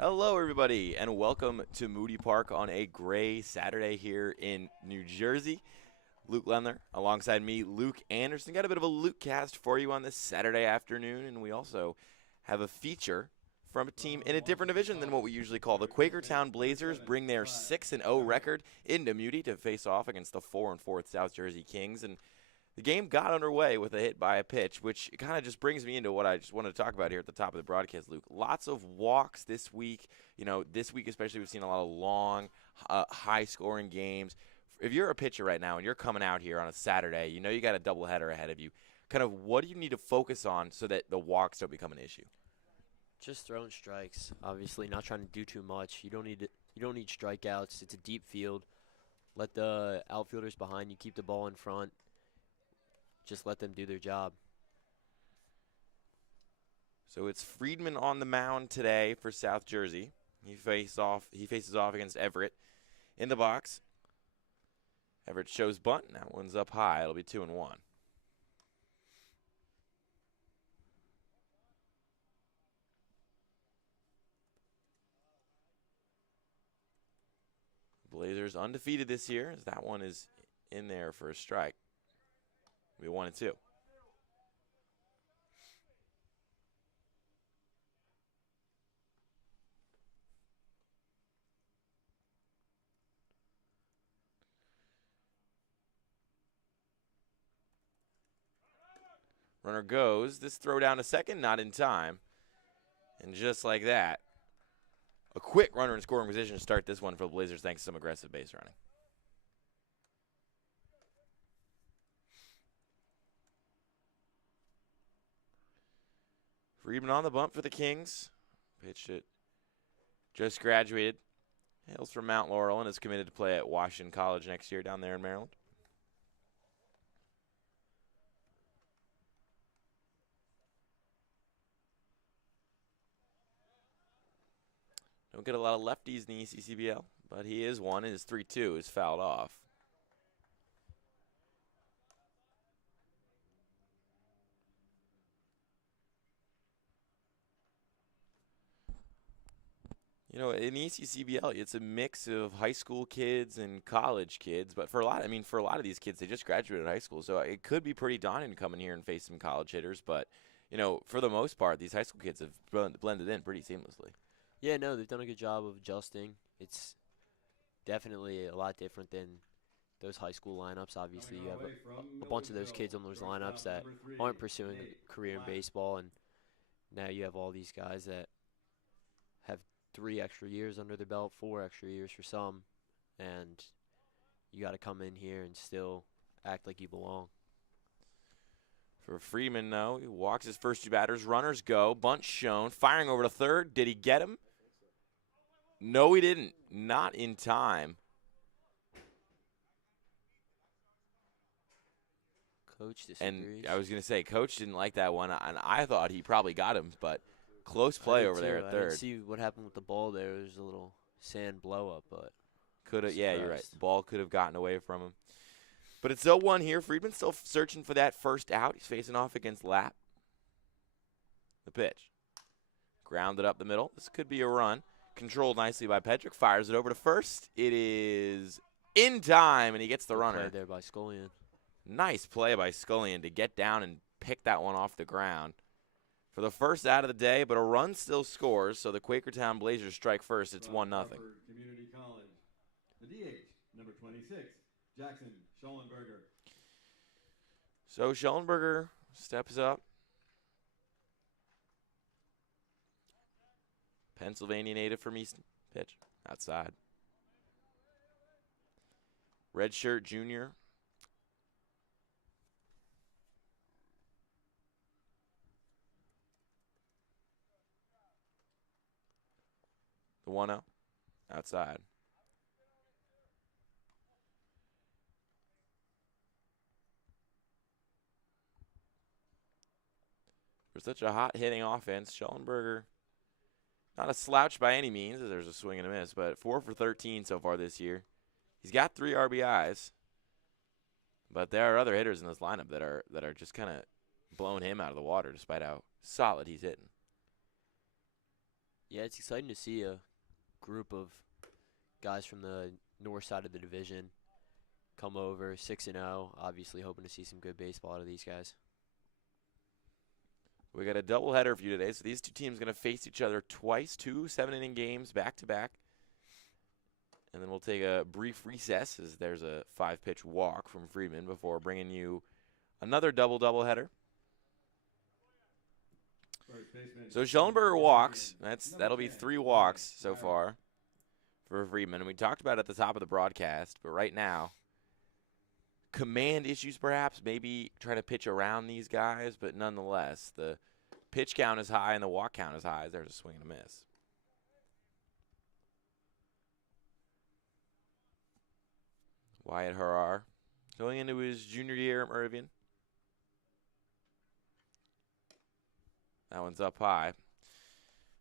Hello, everybody, and welcome to Moody Park on a gray Saturday here in New Jersey. Luke Lemler alongside me, Luke Anderson. Got a bit of a Luke cast for you on this Saturday afternoon, and we also have a feature from a team in a different division than what we usually call. The Quakertown Blazers bring their 6-0 record into Moody to face off against the 4-4 South Jersey Kings, and the game got underway with a hit by a pitch, which kind of just brings me into what I just wanted to talk about here at the top of the broadcast, Luke. Lots of walks this week. This week especially, we've seen a lot of long, high-scoring games. If you're a pitcher right now and you're coming out here on a Saturday, you got a doubleheader ahead of you. Kind of what do you need to focus on so that the walks don't become an issue? Just throwing strikes. Obviously, not trying to do too much. You don't need strikeouts. It's a deep field. Let the outfielders behind you keep the ball in front. Just let them do their job. So it's Friedman on the mound today for South Jersey. He faces off against Everett in the box. Everett shows bunt. That one's up high. It'll be 2-1. Blazers undefeated this year, as that one is in there for a strike. It'll be 1-2. Runner goes. This throw down to second, not in time. And just like that, a quick runner in scoring position to start this one for the Blazers thanks to some aggressive base running. Friedman on the bump for the Kings. Pitched it. Just graduated. Hails from Mount Laurel and is committed to play at Washington College next year down there in Maryland. Don't get a lot of lefties in the ECCBL, but he is one. His 3-2 is fouled off. In the ECCBL, it's a mix of high school kids and college kids. But for a lot of these kids, they just graduated high school, so it could be pretty daunting to come in here and face some college hitters. But for the most part, these high school kids have blended in pretty seamlessly. Yeah, no, they've done a good job of adjusting. It's definitely a lot different than those high school lineups. Obviously, you have a bunch of those kids on those lineups that aren't pursuing a career in baseball, and now you have all these guys that have 3 extra years under their belt, 4 extra years for some, and you got to come in here and still act like you belong. For Freeman, though, he walks his first two batters. Runners go. Bunt shown. Firing over to third. Did he get him? No, he didn't. Not in time. Coach disagrees. And I was going to say, Coach didn't like that one, and I thought he probably got him, but close play over there at I third. didn't see what happened with the ball there. There's a little sand blow up, but Yeah, you're right. The ball could have gotten away from him. But it's 0-1 here. Friedman's still searching for that first out. He's facing off against Lapp. The pitch. Grounded up the middle. This could be a run. Controlled nicely by Pedrick. Fires it over to first. It is in time, and he gets the runner. Play there by Scullion. Nice play by Scullion to get down and pick that one off the ground for the first out of the day, but a run still scores, so the Quakertown Blazers strike first. It's 1-0. Community College. The DH, number 26, Jackson Schollenberger. So Schollenberger steps up. Pennsylvania native from Easton. Pitch. Outside. Redshirt junior. The 1-0. Outside. For such a hot hitting offense, Schollenberger, not a slouch by any means, as there's a swing and a miss, but 4 for 13 so far this year. He's got 3 RBIs, but there are other hitters in this lineup that are just kind of blowing him out of the water despite how solid he's hitting. Yeah, it's exciting to see a group of guys from the north side of the division come over 6-0. Obviously, hoping to see some good baseball out of these guys. We got a doubleheader for you today. So these two teams going to face each other twice, 2 7-inning games back to back. And then we'll take a brief recess as there's a 5-pitch walk from Freeman before bringing you another doubleheader. So Schellenberger walks. That'll be 3 walks so far for Freeman. And we talked about it at the top of the broadcast, but right now, command issues perhaps, maybe trying to pitch around these guys, but nonetheless, the pitch count is high and the walk count is high. There's a swing and a miss. Wyatt Harrar going into his junior year at Moravian. That one's up high.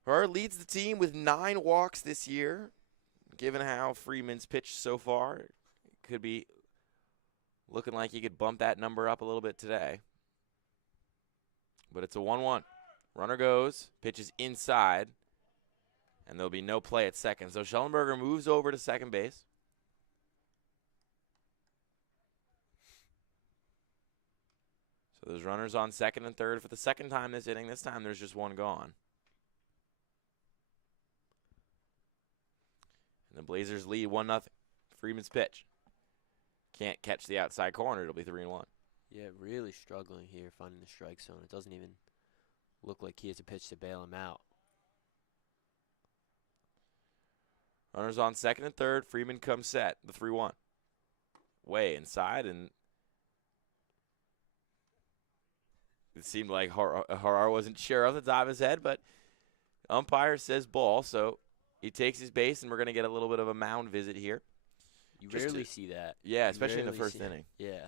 Harrar leads the team with 9 walks this year. Given how Freeman's pitched so far, it could be looking like he could bump that number up a little bit today. But it's a 1-1. Runner goes, pitches inside, and there'll be no play at second. So Schellenberger moves over to second base. So there's runners on second and third for the second time this inning. This time there's just one gone. And the Blazers lead 1-0. Freeman's pitch. Can't catch the outside corner. It'll be 3-1. Yeah, really struggling here finding the strike zone. It doesn't even look like he has a pitch to bail him out. Runners on second and third. Freeman comes set. The 3-1. Way inside, and it seemed like Harrar wasn't sure off the top of his head, but umpire says ball, so he takes his base, and we're going to get a little bit of a mound visit here. You rarely see that. Yeah, especially in the first inning. Yeah.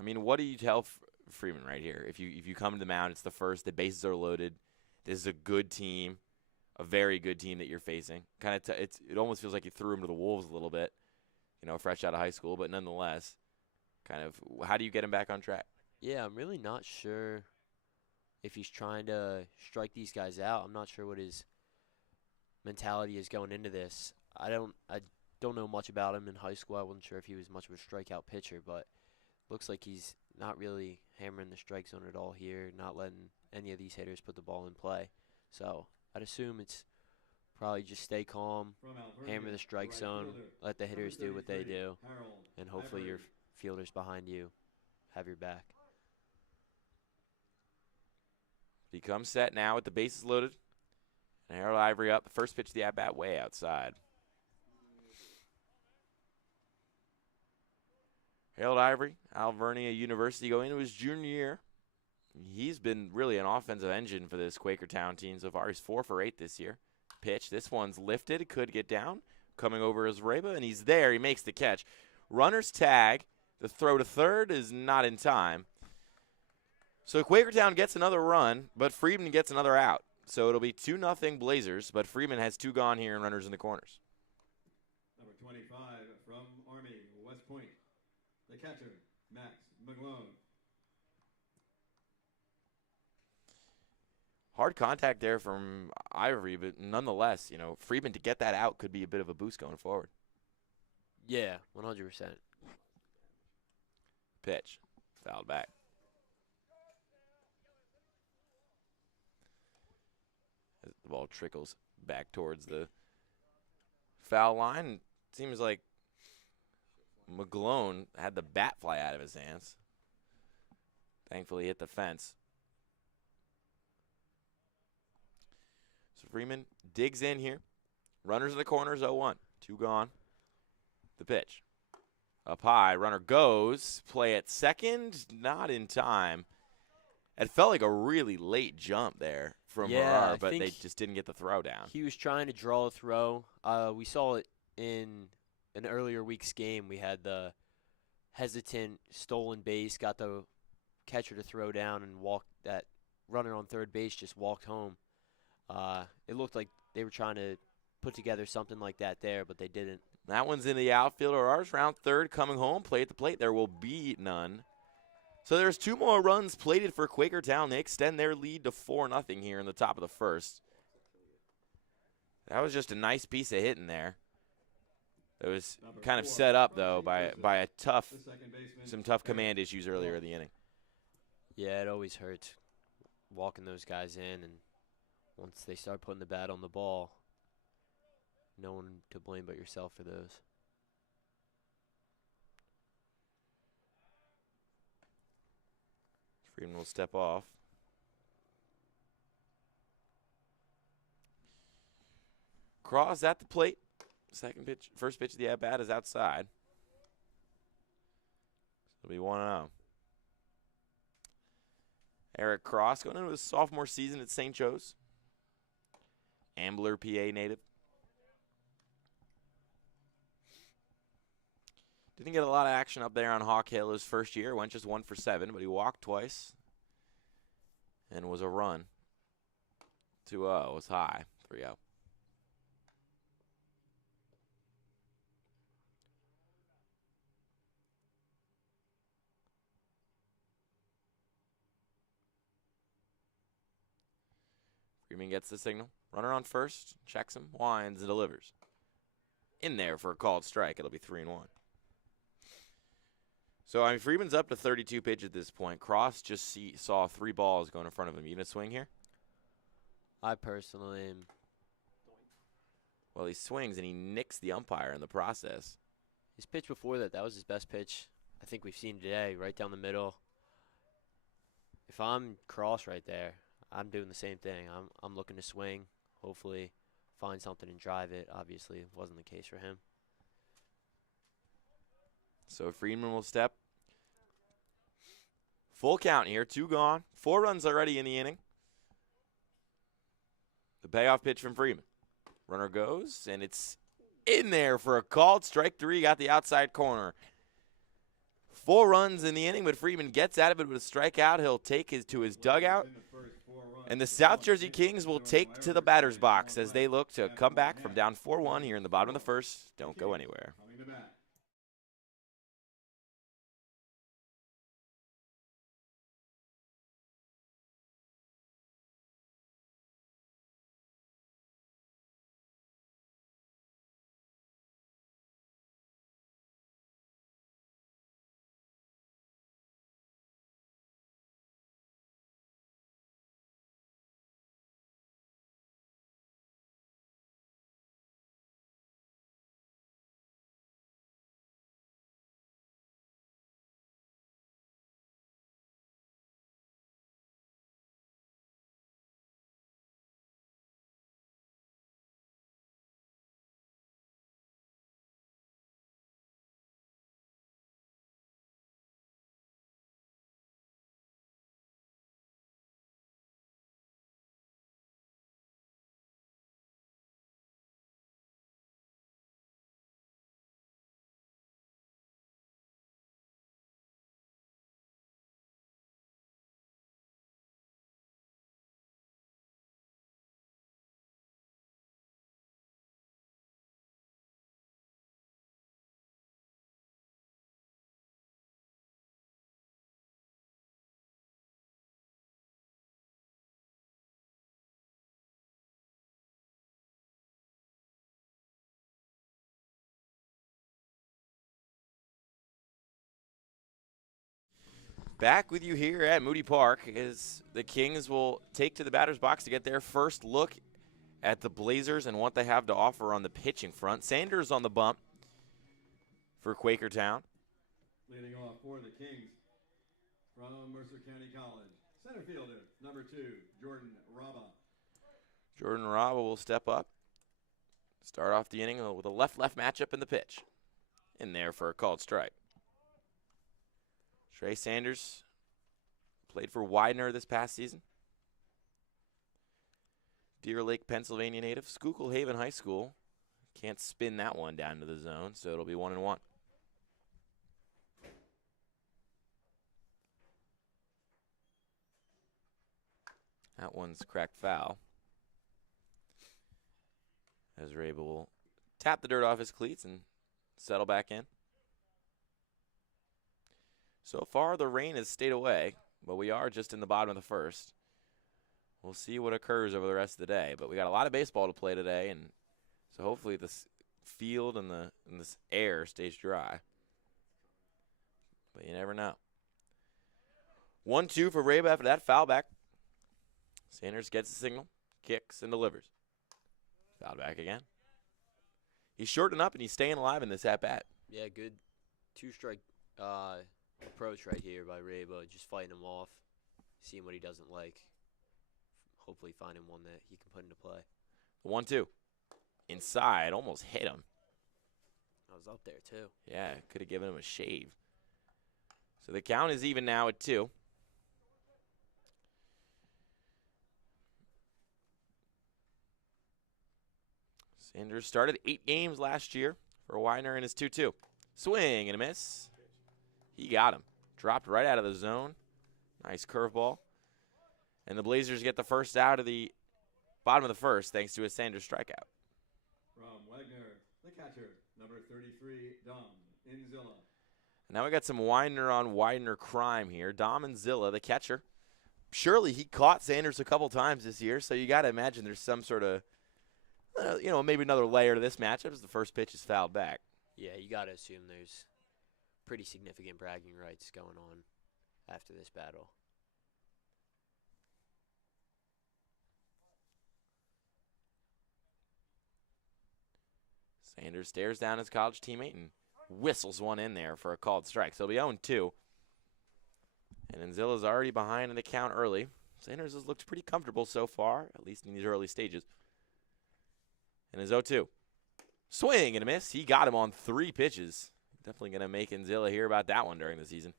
I mean, what do you tell Freeman right here? If you come to the mound, it's the first. The bases are loaded. This is a good team, a very good team that you're facing. It almost feels like you threw him to the wolves a little bit, fresh out of high school. But nonetheless, how do you get him back on track? Yeah, I'm really not sure if he's trying to strike these guys out. I'm not sure what his mentality is going into this. I don't know much about him in high school. I wasn't sure if he was much of a strikeout pitcher, but looks like he's not really hammering the strike zone at all here, not letting any of these hitters put the ball in play. So I'd assume it's probably just stay calm, hammer the strike zone, let the hitters do what they do, and hopefully your fielders behind you have your back. He comes set now with the bases loaded. And Harold Ivory up. The first pitch of the at-bat way outside. Harold Ivory, Alvernia University, going into his junior year. He's been really an offensive engine for this Quakertown team so far. He's 4 for 8 this year. Pitch. This one's lifted. Could get down. Coming over is Reba, and he's there. He makes the catch. Runner's tag. The throw to third is not in time. So Quakertown gets another run, but Freeman gets another out. So it'll be 2-0 Blazers, but Freeman has 2 gone here and runners in the corners. Number 25 from Army, West Point. The catcher, Max McGlone. Hard contact there from Ivory, but nonetheless, Freeman to get that out could be a bit of a boost going forward. Yeah, 100%. Pitch. Fouled back. As the ball trickles back towards the foul line. Seems like McGlone had the bat fly out of his hands. Thankfully hit the fence. So Freeman digs in here. Runners in the corners, 0-1. 2 gone. The pitch. Up high, runner goes. Play at second, not in time. It felt like a really late jump there from Harrar, but they just didn't get the throw down. He was trying to draw a throw. We saw it in an earlier week's game. We had the hesitant stolen base, got the catcher to throw down, and that runner on third base just walked home. It looked like they were trying to put together something like that there, but they didn't. That one's in the outfield. Harrar's round third coming home. Play at the plate. There will be none. So there's 2 more runs plated for Quakertown. They extend their lead to 4-0 here in the top of the first. That was just a nice piece of hitting there. It was kind of set up, though, by some tough command issues earlier in the inning. Yeah, it always hurts walking those guys in, and once they start putting the bat on the ball, no one to blame but yourself for those. Freeman will step off. Cross at the plate. First pitch of the at-bat is outside. It'll be 1-0. Eric Cross going into his sophomore season at St. Joe's. Ambler, PA native. Didn't get a lot of action up there on Hawk Hill his first year. Went just 1 for 7, but he walked twice and was a run. 2-0 was high. 3-0. Freeman gets the signal. Runner on first. Checks him. Winds and delivers. In there for a called strike. It'll be 3-1. So, I mean, Freeman's up to 32 pitches at this point. Cross just saw 3 balls going in front of him. You going to swing here? I personally am. Well, he swings and he nicks the umpire in the process. His pitch before that was his best pitch I think we've seen today, right down the middle. If I'm Cross right there, I'm doing the same thing. I'm looking to swing, hopefully find something and drive it. Obviously, it wasn't the case for him. So Freeman will step. Full count here, 2 gone. 4 runs already in the inning. The payoff pitch from Freeman. Runner goes, and it's in there for a called strike 3. Got the outside corner. 4 runs in the inning, but Freeman gets out of it with a strikeout. He'll take to his dugout. And the South Jersey Kings will take to the batter's box as they look to come back from down 4-1 here in the bottom of the first. Don't go anywhere. Back with you here at Moody Park as the Kings will take to the batter's box to get their first look at the Blazers and what they have to offer on the pitching front. Sanders on the bump for Quakertown. Leading off for the Kings from Mercer County College, center fielder, number 2, Jordan Raba. Jordan Raba will step up. Start off the inning with a left-left matchup in the pitch. In there for a called strike. Trey Sanders played for Widener this past season. Deer Lake, Pennsylvania native. Schuylkill Haven High School. Can't spin that one down to the zone, so it'll be 1-1. That one's cracked foul. As Rabe will tap the dirt off his cleats and settle back in. So far, the rain has stayed away, but we are just in the bottom of the first. We'll see what occurs over the rest of the day. But we got a lot of baseball to play today, and so hopefully this field and this air stays dry. But you never know. 1-2 for Rabe after that foul back. Sanders gets the signal, kicks, and delivers. Foul back again. He's shorting up, and he's staying alive in this at-bat. Yeah, good two-strike approach right here by Reba, just fighting him off, seeing what he doesn't like. Hopefully finding one that he can put into play. 1-2. Inside, almost hit him. I was up there, too. Yeah, could have given him a shave. So the count is even now at 2. Sanders started 8 games last year for Widener in his 2-2. Swing and a miss. He got him. Dropped right out of the zone. Nice curveball. And the Blazers get the first out of the bottom of the first thanks to a Sanders strikeout. From Wagner, the catcher, number 33, Dom Inzilla. Now we got some Widener on Widener crime here. Dom Inzilla, the catcher. Surely he caught Sanders a couple times this year, so you got to imagine there's some sort of, maybe another layer to this matchup as the first pitch is fouled back. Yeah, you got to assume there's pretty significant bragging rights going on after this battle. Sanders stares down his college teammate and whistles one in there for a called strike. So he'll be 0-2. And Inzilla's already behind in the count early. Sanders has looked pretty comfortable so far, at least in these early stages. And his 0-2. Swing and a miss. He got him on 3 pitches. Definitely going to make Inzilla hear about that one during the season.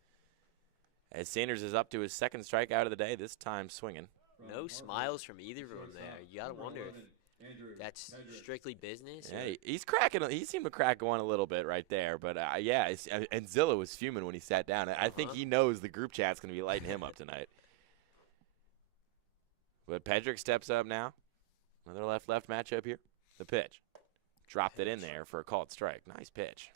As Sanders is up to his second strikeout of the day, this time swinging. No smiles from either of them there. You got to wonder if that's strictly business. Yeah, he's cracking. He seemed to crack one a little bit right there. But, Inzilla was fuming when he sat down. I think he knows the group chat's going to be lighting him up tonight. But Pedrick steps up now. Another left-left matchup here. The pitch. Dropped it in there for a called strike. Nice pitch.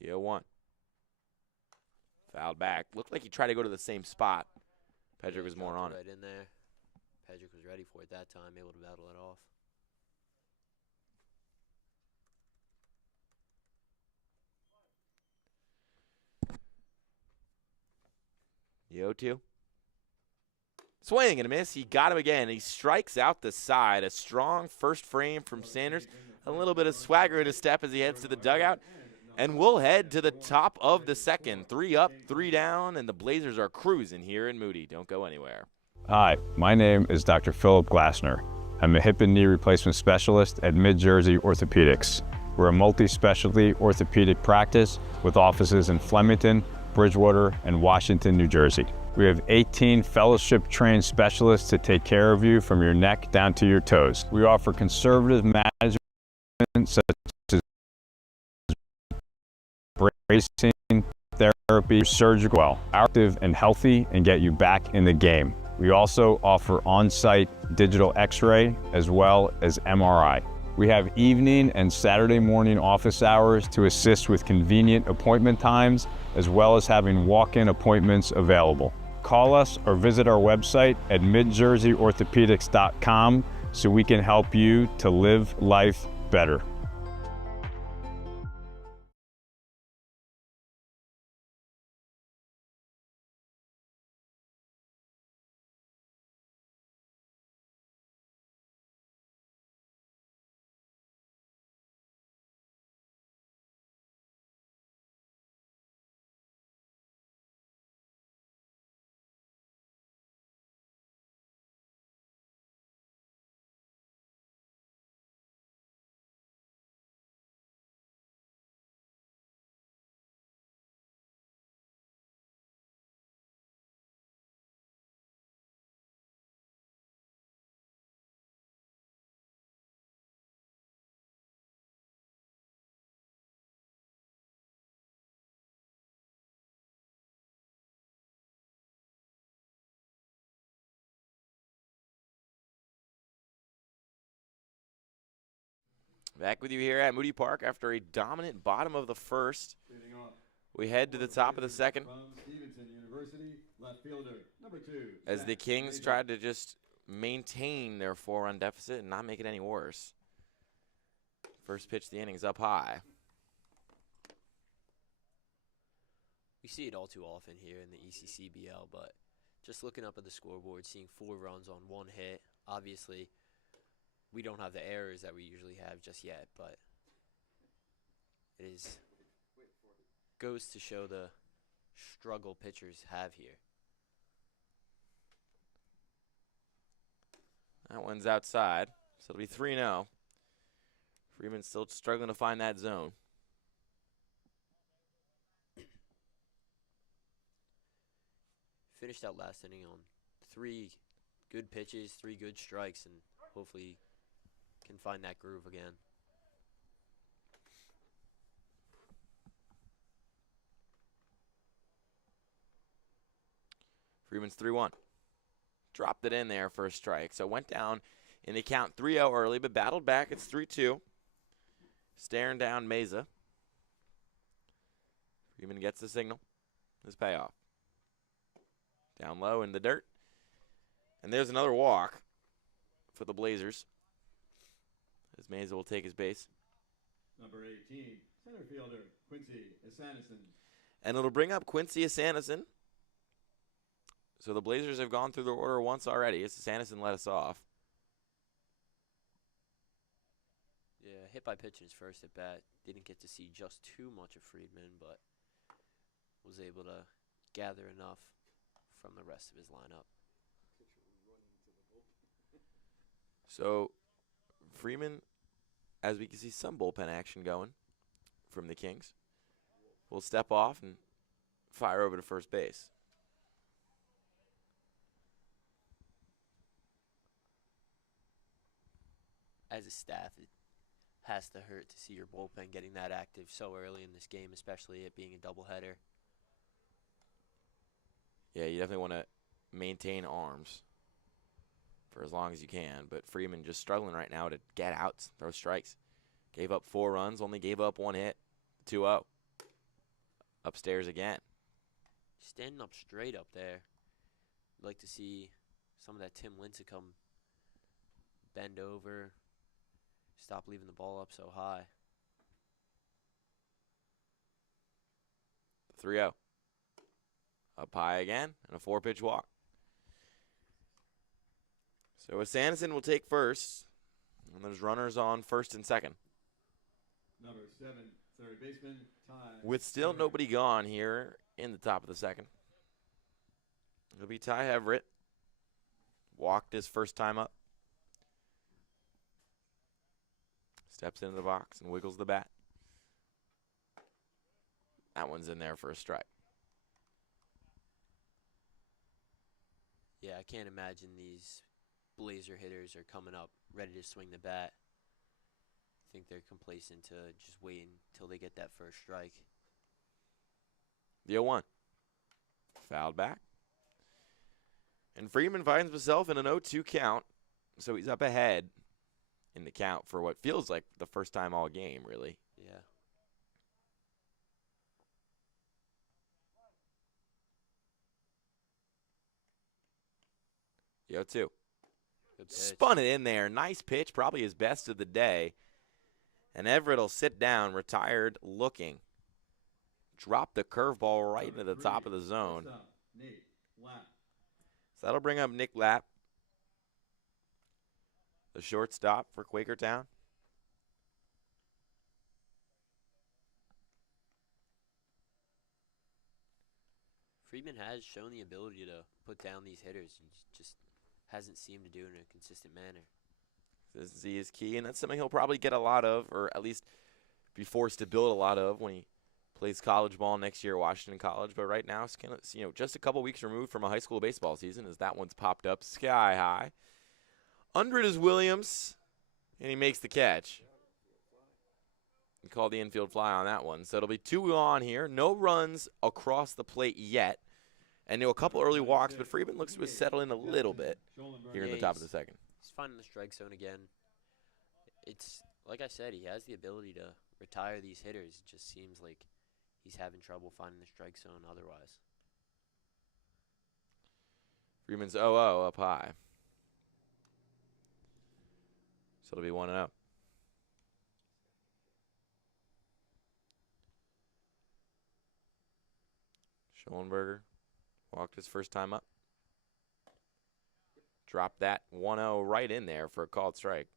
The 0-1. Fouled back. Looked like he tried to go to the same spot. Pedrick was more on it. Right in there. Pedrick was ready for it that time, able to battle it off. The 0-2. Swing and a miss. He got him again. He strikes out the side. A strong first frame from Sanders. A little bit of swagger in his step as he heads to the dugout. And we'll head to the top of the second. 3 up, 3 down, and the Blazers are cruising here in Moody. Don't go anywhere. Hi, my name is Dr. Philip Glassner. I'm a hip and knee replacement specialist at Mid-Jersey Orthopedics. We're a multi-specialty orthopedic practice with offices in Flemington, Bridgewater, and Washington, New Jersey. We have 18 fellowship-trained specialists to take care of you from your neck down to your toes. We offer conservative management such as bracing, therapy, surgical, well, active and healthy, and get you back in the game. We also offer on-site digital x-ray as well as MRI. We have evening and Saturday morning office hours to assist with convenient appointment times, as well as having walk-in appointments available. Call us or visit our website at midjerseyorthopedics.com so we can help you to live life better. Back with you here at Moody Park after a dominant bottom of the first. Leading off We head to the top of the second from Stevenson University, left fielder, number 2. as the Zach Kings Mason. tried to just maintain their 4-run deficit and not make it any worse. First pitch of the inning's up high. We see it all too often here in the ECCBL, but just looking up at the scoreboard, seeing 4 runs on 1 hit, obviously we don't have the errors that we usually have just yet, but it is goes to show the struggle pitchers have here. That one's outside, so it'll be 3-0. Freeman's still struggling to find that zone. Finished out last inning on 3 good pitches, 3 good strikes, and hopefully can find that groove again. Freeman's 3-1. Dropped it in there for a strike. So went down in the count 3-0 early, but battled back. It's 3-2. Staring down Mesa. Freeman gets the signal. His payoff. Down low in the dirt. And there's another walk for the Blazers, as Mesa will take his base. Number 18, center fielder, Quincy Sanderson. And it'll bring up Quincy Sanderson. So the Blazers have gone through their order once already. Sanderson let us off. Yeah, hit by pitch in his first at bat. Didn't get to see just too much of Friedman, but was able to gather enough from the rest of his lineup. So Freeman, as we can see some bullpen action going from the Kings, will step off and fire over to first base. As a staff, it has to hurt to see your bullpen getting that active so early in this game, especially it being a doubleheader. Yeah, you definitely want to maintain arms for as long as you can. But Freeman just struggling right now to get outs, throw strikes. Gave up 4 runs, only gave up 1 hit. 2-0. Upstairs again. Standing up straight up there. I'd like to see some of that Tim Lincecum bend over, stop leaving the ball up so high. 3-0. Up high again, and a 4-pitch walk. So Sanderson will take first, and there's runners on first and second. Number 7, third baseman, Ty. With still nobody gone here in the top of the second. It'll be Ty Everett. Walked his first time up. Steps into the box and wiggles the bat. That one's in there for a strike. Yeah, I can't imagine these Blazer hitters are coming up ready to swing the bat. I think they're complacent to just waiting until they get that first strike. The 0-1. Fouled back. And Freeman finds himself in an 0-2 count. So he's up ahead in the count for what feels like the first time all game, really. Yeah. The 0-2. Good pitch. Spun it in there. Nice pitch, probably his best of the day. And Everett will sit down, retired looking. Drop the curveball right into the top of the zone. Nate Lapp. So that'll bring up Nick Lapp, the shortstop for Quakertown. Friedman has shown the ability to put down these hitters. He just hasn't seemed to do it in a consistent manner. Consistency is key, and that's something he'll probably get a lot of, or at least be forced to build a lot of when he plays college ball next year at Washington College. But right now, it's kind of, just a couple weeks removed from a high school baseball season, as that one's popped up sky high. Under it is Williams, and he makes the catch. He called the infield fly on that one. So it'll be 2 on here. No runs across the plate yet. And a couple early walks, but Freeman looks to have settled in a little bit here in the top of the second. He's finding the strike zone again. It's like I said, he has the ability to retire these hitters. It just seems like he's having trouble finding the strike zone otherwise. Freeman's 0-0 up high. So it'll be 1-0. Schellenberger walked his first time up. Dropped that 1-0 right in there for a called strike.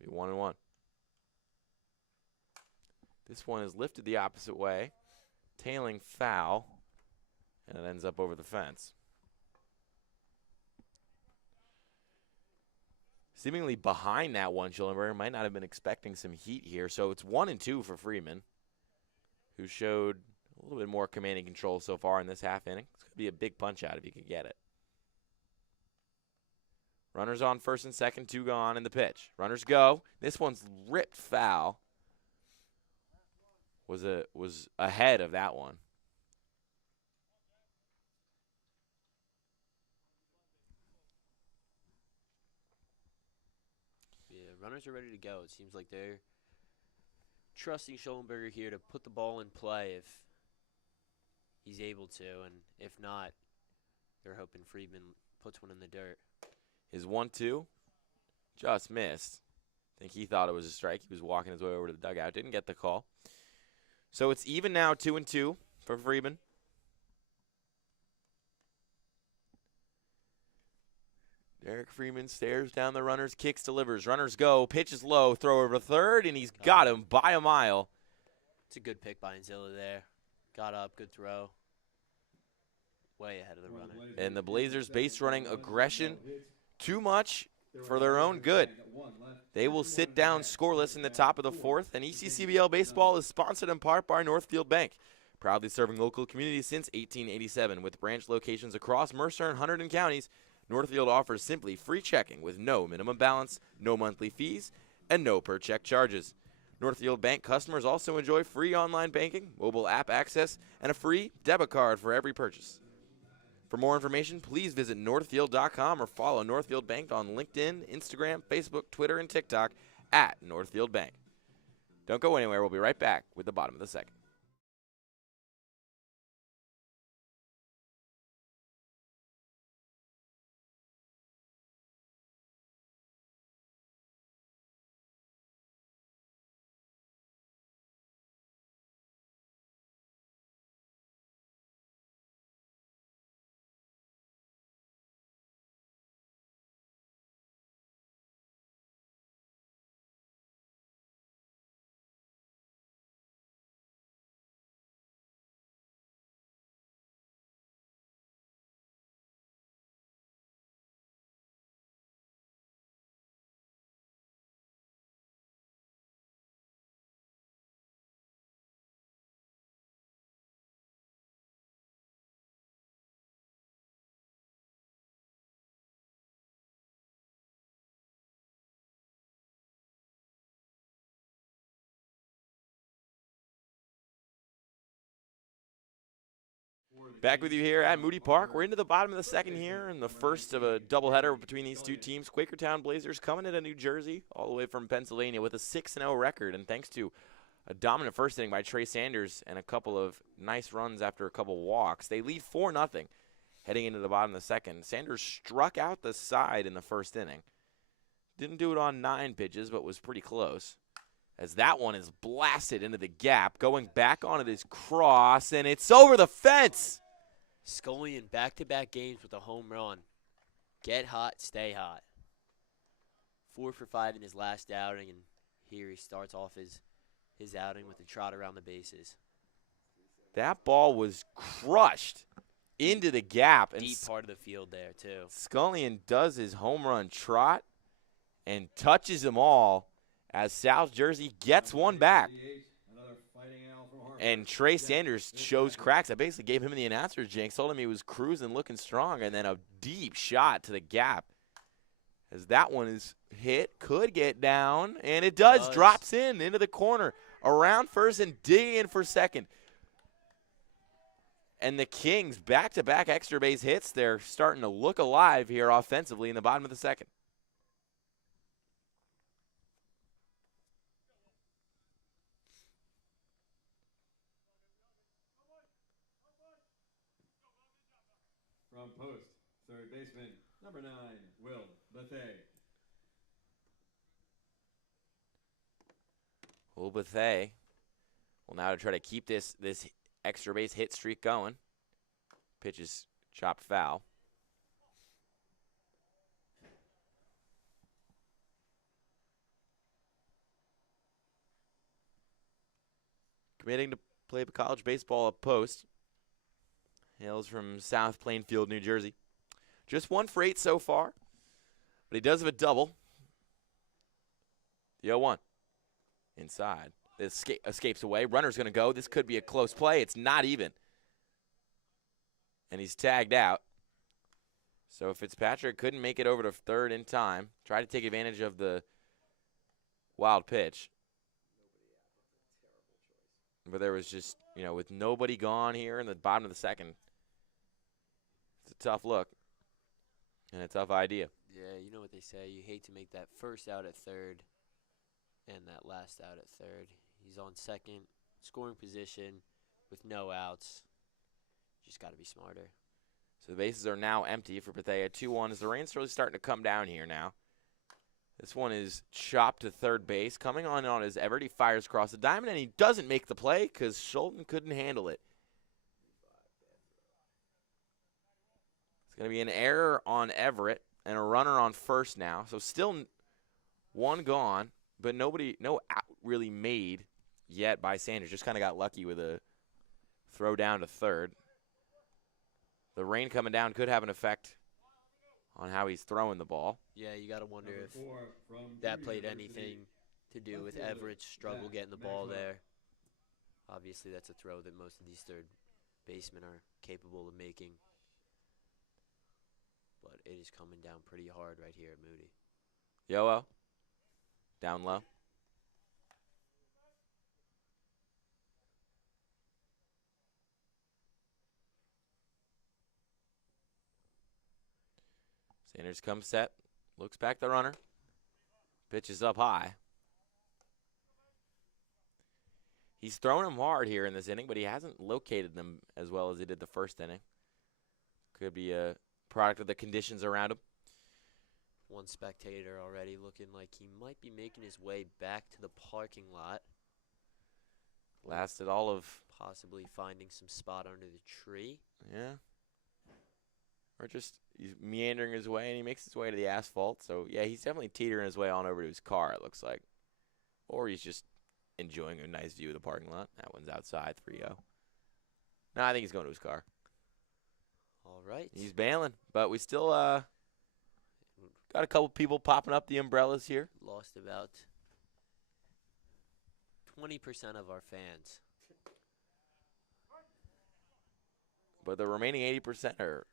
Be 1-1. This one is lifted the opposite way, tailing foul, and it ends up over the fence. Seemingly behind that one, Schellenberger might not have been expecting some heat here. So it's 1-2 for Freeman, who showed a little bit more commanding control so far in this half inning. It's going to be a big punch out if you could get it. Runners on first and second, 2 gone in the pitch. Runners go. This one's ripped foul. Was ahead of that one. Yeah, runners are ready to go. It seems like they're trusting Schellenberger here to put the ball in play if he's able to, and if not, they're hoping Freeman puts one in the dirt. His 1-2 just missed. I think he thought it was a strike. He was walking his way over to the dugout. Didn't get the call. So it's even now, 2-2 for Freeman. Derek Freeman stares down the runners, kicks, delivers. Runners go, pitch is low, throw over third, and he's got him by a mile. It's a good pick by Anzilla there. Got up, good throw. Way ahead of the runner. And the Blazers base running aggression too much for their own good. They will sit down scoreless in the top of the fourth, and ECCBL baseball is sponsored in part by Northfield Bank, proudly serving local communities since 1887. With branch locations across Mercer and Hunterdon counties, Northfield offers simply free checking with no minimum balance, no monthly fees, and no per-check charges. Northfield Bank customers also enjoy free online banking, mobile app access, and a free debit card for every purchase. For more information, please visit northfield.com or follow Northfield Bank on LinkedIn, Instagram, Facebook, Twitter, and TikTok at Northfield Bank. Don't go anywhere. We'll be right back with the bottom of the second. Back with you here at Moody Park. We're into the bottom of the second here, and the first of a doubleheader between these two teams. Quakertown Blazers coming into New Jersey, all the way from Pennsylvania, with a 6-0 record, and thanks to a dominant first inning by Trey Sanders and a couple of nice runs after a couple walks, they lead 4-0 heading into the bottom of the second. Sanders struck out the side in the first inning. Didn't do it on 9 pitches, but was pretty close, as that one is blasted into the gap, going back on it is Cross, and it's over the fence. Scully back-to-back games with a home run. Get hot, stay hot. 4 for 5 in his last outing, and here he starts off his outing with a trot around the bases. That ball was crushed into the gap. Deep part of the field there, too. Scullion does his home run trot and touches them all as South Jersey gets one back. And Trey Sanders shows cracks. I basically gave him the announcer's jinx, told him he was cruising, looking strong, and then a deep shot to the gap. As that one is hit, could get down, and it does. Drops in into the corner, around first and digging in for second. And the Kings back-to-back extra base hits. They're starting to look alive here offensively in the bottom of the second. From post, third baseman, number 9, Will Bethea. Will Bethea will now try to keep this extra base hit streak going. Pitch is chopped foul. Committing to play college baseball up post. Hails from South Plainfield, New Jersey. Just 1 for 8 so far, but he does have a double. The 0-1. Inside. This escapes away. Runner's going to go. This could be a close play. It's not even. And he's tagged out. So Fitzpatrick couldn't make it over to third in time. Tried to take advantage of the wild pitch. But there was just, with nobody gone here in the bottom of the second, it's a tough look and a tough idea. Yeah, you know what they say. You hate to make that first out at third and that last out at third. He's on second, scoring position with no outs. Just got to be smarter. So the bases are now empty for Bethea. 2-1 as the rain's really starting to come down here now. This one is chopped to third base. Coming on his Everett. He fires across the diamond, and he doesn't make the play because Schulten couldn't handle it. It's going to be an error on Everett and a runner on first now. So still 1 gone, but no out really made yet by Sanders. Just kind of got lucky with a throw down to third. The rain coming down could have an effect on how he's throwing the ball. Yeah, you got to wonder if that played anything to do with Everett's struggle getting the ball there. Obviously, that's a throw that most of these third basemen are capable of making. But it is coming down pretty hard right here at Moody. Yo-Oh, down low. Sanders comes set, looks back the runner, pitches up high. He's thrown him hard here in this inning, but he hasn't located them as well as he did the first inning. Could be a product of the conditions around him. One spectator already looking like he might be making his way back to the parking lot. Lasted all of... Possibly finding some spot under the tree. Yeah. Or just he's meandering his way, and he makes his way to the asphalt. So, yeah, he's definitely teetering his way on over to his car, it looks like. Or he's just enjoying a nice view of the parking lot. That one's outside, 3-0. No, I think he's going to his car. All right. He's bailing, but we still got a couple people popping up the umbrellas here. Lost about 20% of our fans. But the remaining 80% are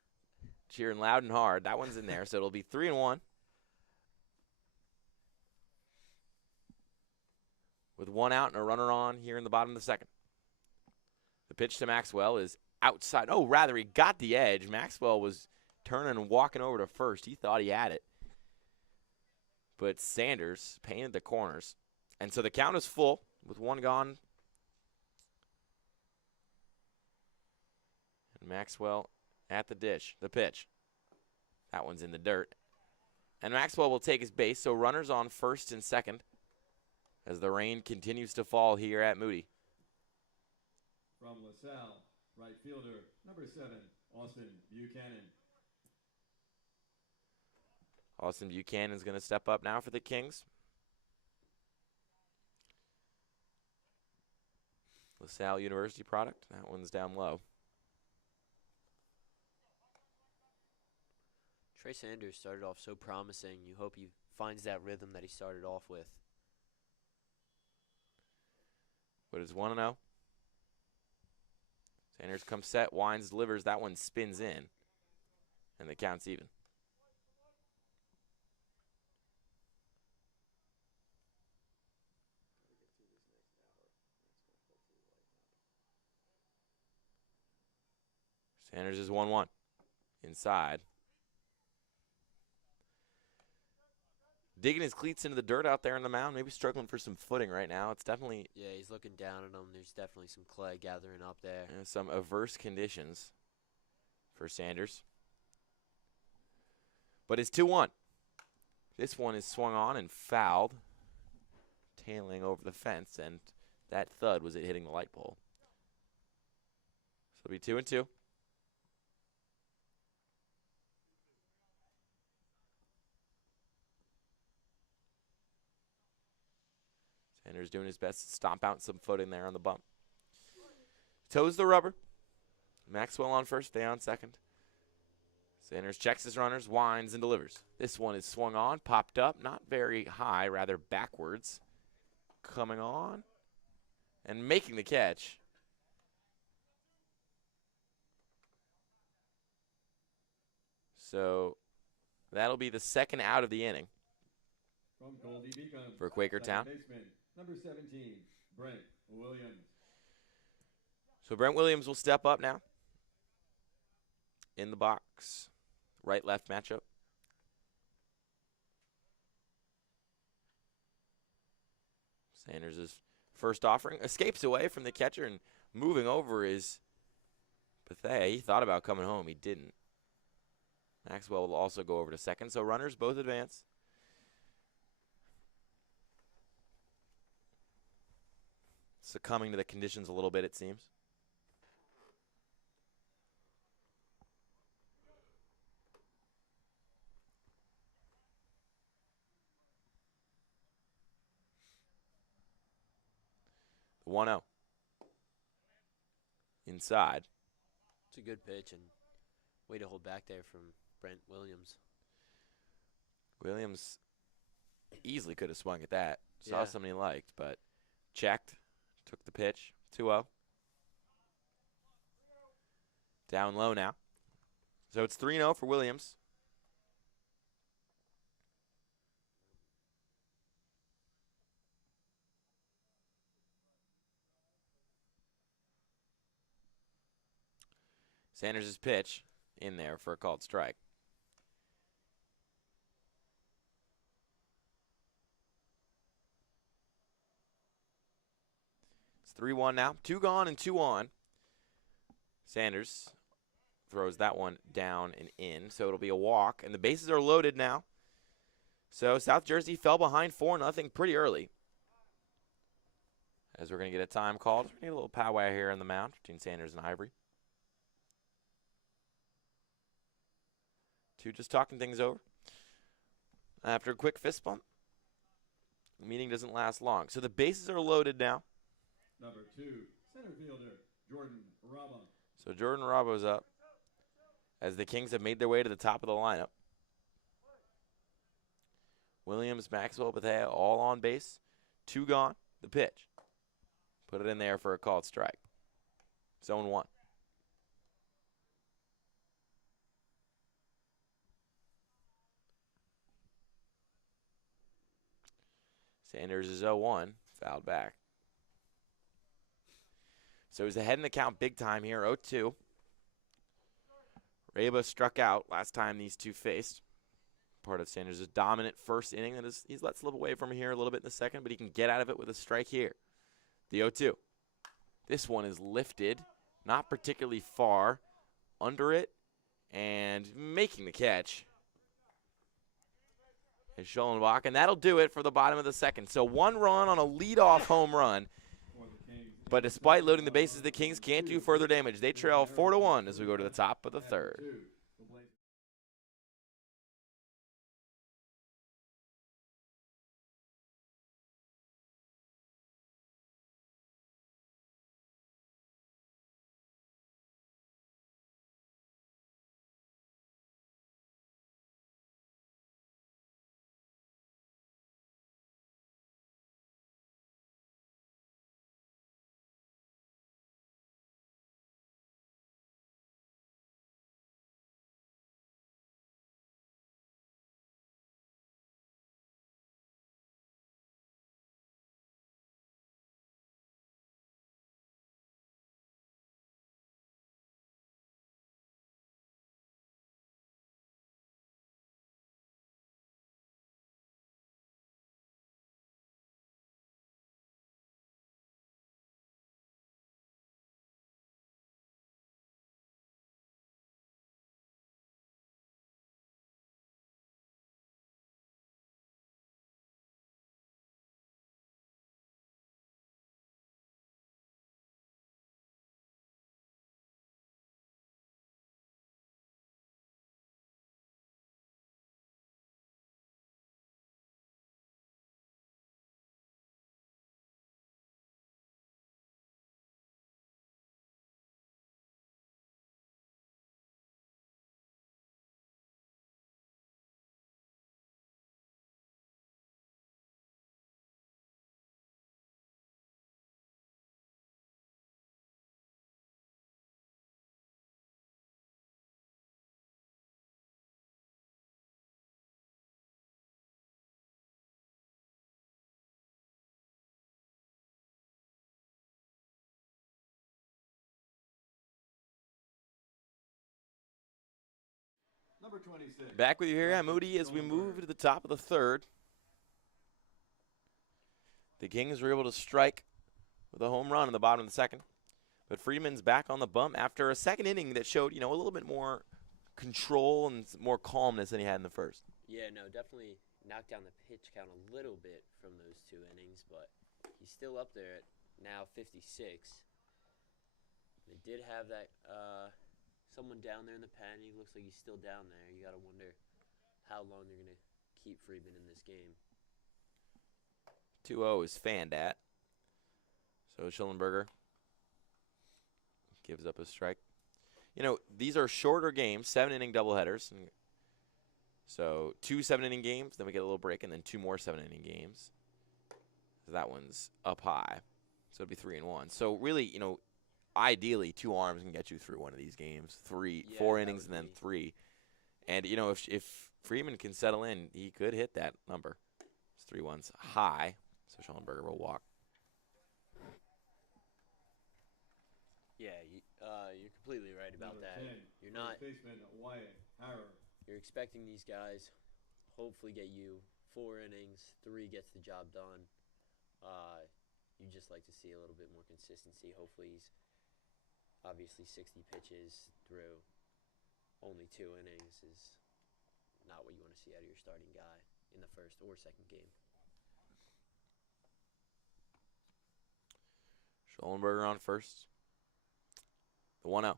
cheering loud and hard. That one's in there, so it'll be 3-1. With 1 out and a runner on here in the bottom of the second. The pitch to Maxwell is outside. Oh, rather, he got the edge. Maxwell was turning and walking over to first. He thought he had it. But Sanders painted the corners. And so the count is full with 1 gone. And Maxwell at the dish, the pitch. That one's in the dirt. And Maxwell will take his base, so runners on first and second as the rain continues to fall here at Moody. From LaSalle, right fielder, number 7, Austin Buchanan. Austin Buchanan's going to step up now for the Kings. LaSalle University product. That one's down low. Trey Sanders started off so promising. You hope he finds that rhythm that he started off with. But it's 1-0. Sanders comes set, winds, delivers. That one spins in. And the count's even. Sanders is 1-1. Inside. Digging his cleats into the dirt out there in the mound. Maybe struggling for some footing right now. It's definitely Yeah, he's looking down at him. There's definitely some clay gathering up there. some adverse conditions for Sanders. But it's 2-1. This one is swung on and fouled, tailing over the fence, and that thud was it hitting the light pole. So it'll be 2-2. Sanders doing his best to stomp out some footing there on the bump. Toes the rubber. Maxwell on first, Day on second. Sanders checks his runners, winds, and delivers. This one is swung on, popped up, not very high, rather backwards. Coming on and making the catch. So that'll be the second out of the inning From Goldie Beacon. for Quakertown. Second baseman, number 17, Brent Williams. So Brent Williams will step up now in the box. Right-left matchup. Sanders' first offering. Escapes away from the catcher, and moving over is Bethea. He thought about coming home. He didn't. Maxwell will also go over to second. So runners both advance. Succumbing to the conditions a little bit, it seems. The 1-0. Inside. It's a good pitch and way to hold back there from Brent Williams. Williams easily could have swung at that. Saw Yeah. something he liked, but checked. Took the pitch. 2-0. Down low now. So it's 3-0 for Williams. Sanders' pitch in there for a called strike. It's 3-1 now. 2 gone and 2 on. Sanders throws that one down and in, so it'll be a walk. And the bases are loaded now. So South Jersey fell behind 4-0 pretty early. As we're going to get a time called. We're going to get a little powwow here on the mound between Sanders and Ivory. Two just talking things over. After a quick fist bump, the meeting doesn't last long. So the bases are loaded now. Number 2, center fielder, Jordan Raba. So Jordan Rabo's up as the Kings have made their way to the top of the lineup. Williams, Maxwell, Bethea all on base. 2 gone. The pitch. Put it in there for a called strike. Zone 1. Sanders is 0-1. Fouled back. So he's ahead in the count big time here, 0-2. Reba struck out last time these two faced. Part of Sanders' dominant first inning. He's let slip away from here a little bit in the second, but he can get out of it with a strike here. The 0-2. This one is lifted, not particularly far, under it, and making the catch is Schollenbach, and that'll do it for the bottom of the second. So 1 run on a leadoff home run. But despite loading the bases, the Kings can't do further damage. They trail 4-1 as we go to the top of the third. Number 26. Back with you here at Moody as we move to the top of the third. The Kings were able to strike with a home run in the bottom of the second. But Freeman's back on the bump after a second inning that showed, a little bit more control and more calmness than he had in the first. Yeah, no, definitely knocked down the pitch count a little bit from those 2 innings, but he's still up there at now 56. They did have that someone down there in the pen. He looks like he's still down there. You got to wonder how long they're going to keep Freeman in this game. 2-0 is fanned at. So Schellenberger gives up a strike. These are shorter games, 7-inning doubleheaders. So 2 7-inning games, then we get a little break, and then 2 more 7-inning games. So that one's up high. So it'd be 3-1. So really, ideally 2 arms can get you through one of these games. 4 innings, and then 3. And, if Freeman can settle in, he could hit that number. It's 3-1's high, so Schellenberger will walk. Yeah, you're completely right about that. 10, You're not. Baseman Wyatt Harrer. You're expecting these guys hopefully get you 4 innings, 3 gets the job done. You just like to see a little bit more consistency. Hopefully he's obviously 60 pitches through only 2 innings is not what you want to see out of your starting guy in the first or second game. Schellenberger on first. The 1-0.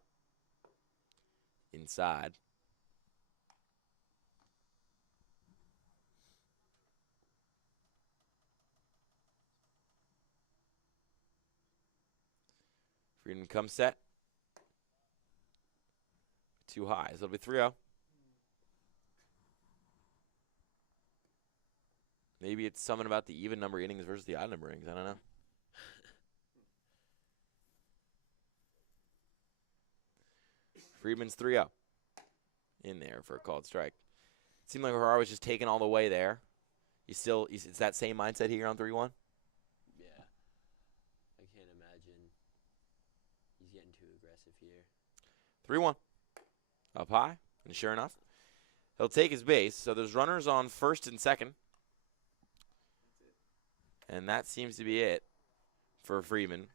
Inside. Freeman comes set. Too high. So it'll be 3-0. Maybe it's something about the even number innings versus the odd number innings. I don't know. Freeman's 3-0 in there for a called strike. It seemed like Harrar was just taking all the way there. It's that same mindset here on 3-1? Yeah. I can't imagine he's getting too aggressive here. 3-1. Up high, and sure enough, he'll take his base. So there's runners on first and second. And that seems to be it for Freeman.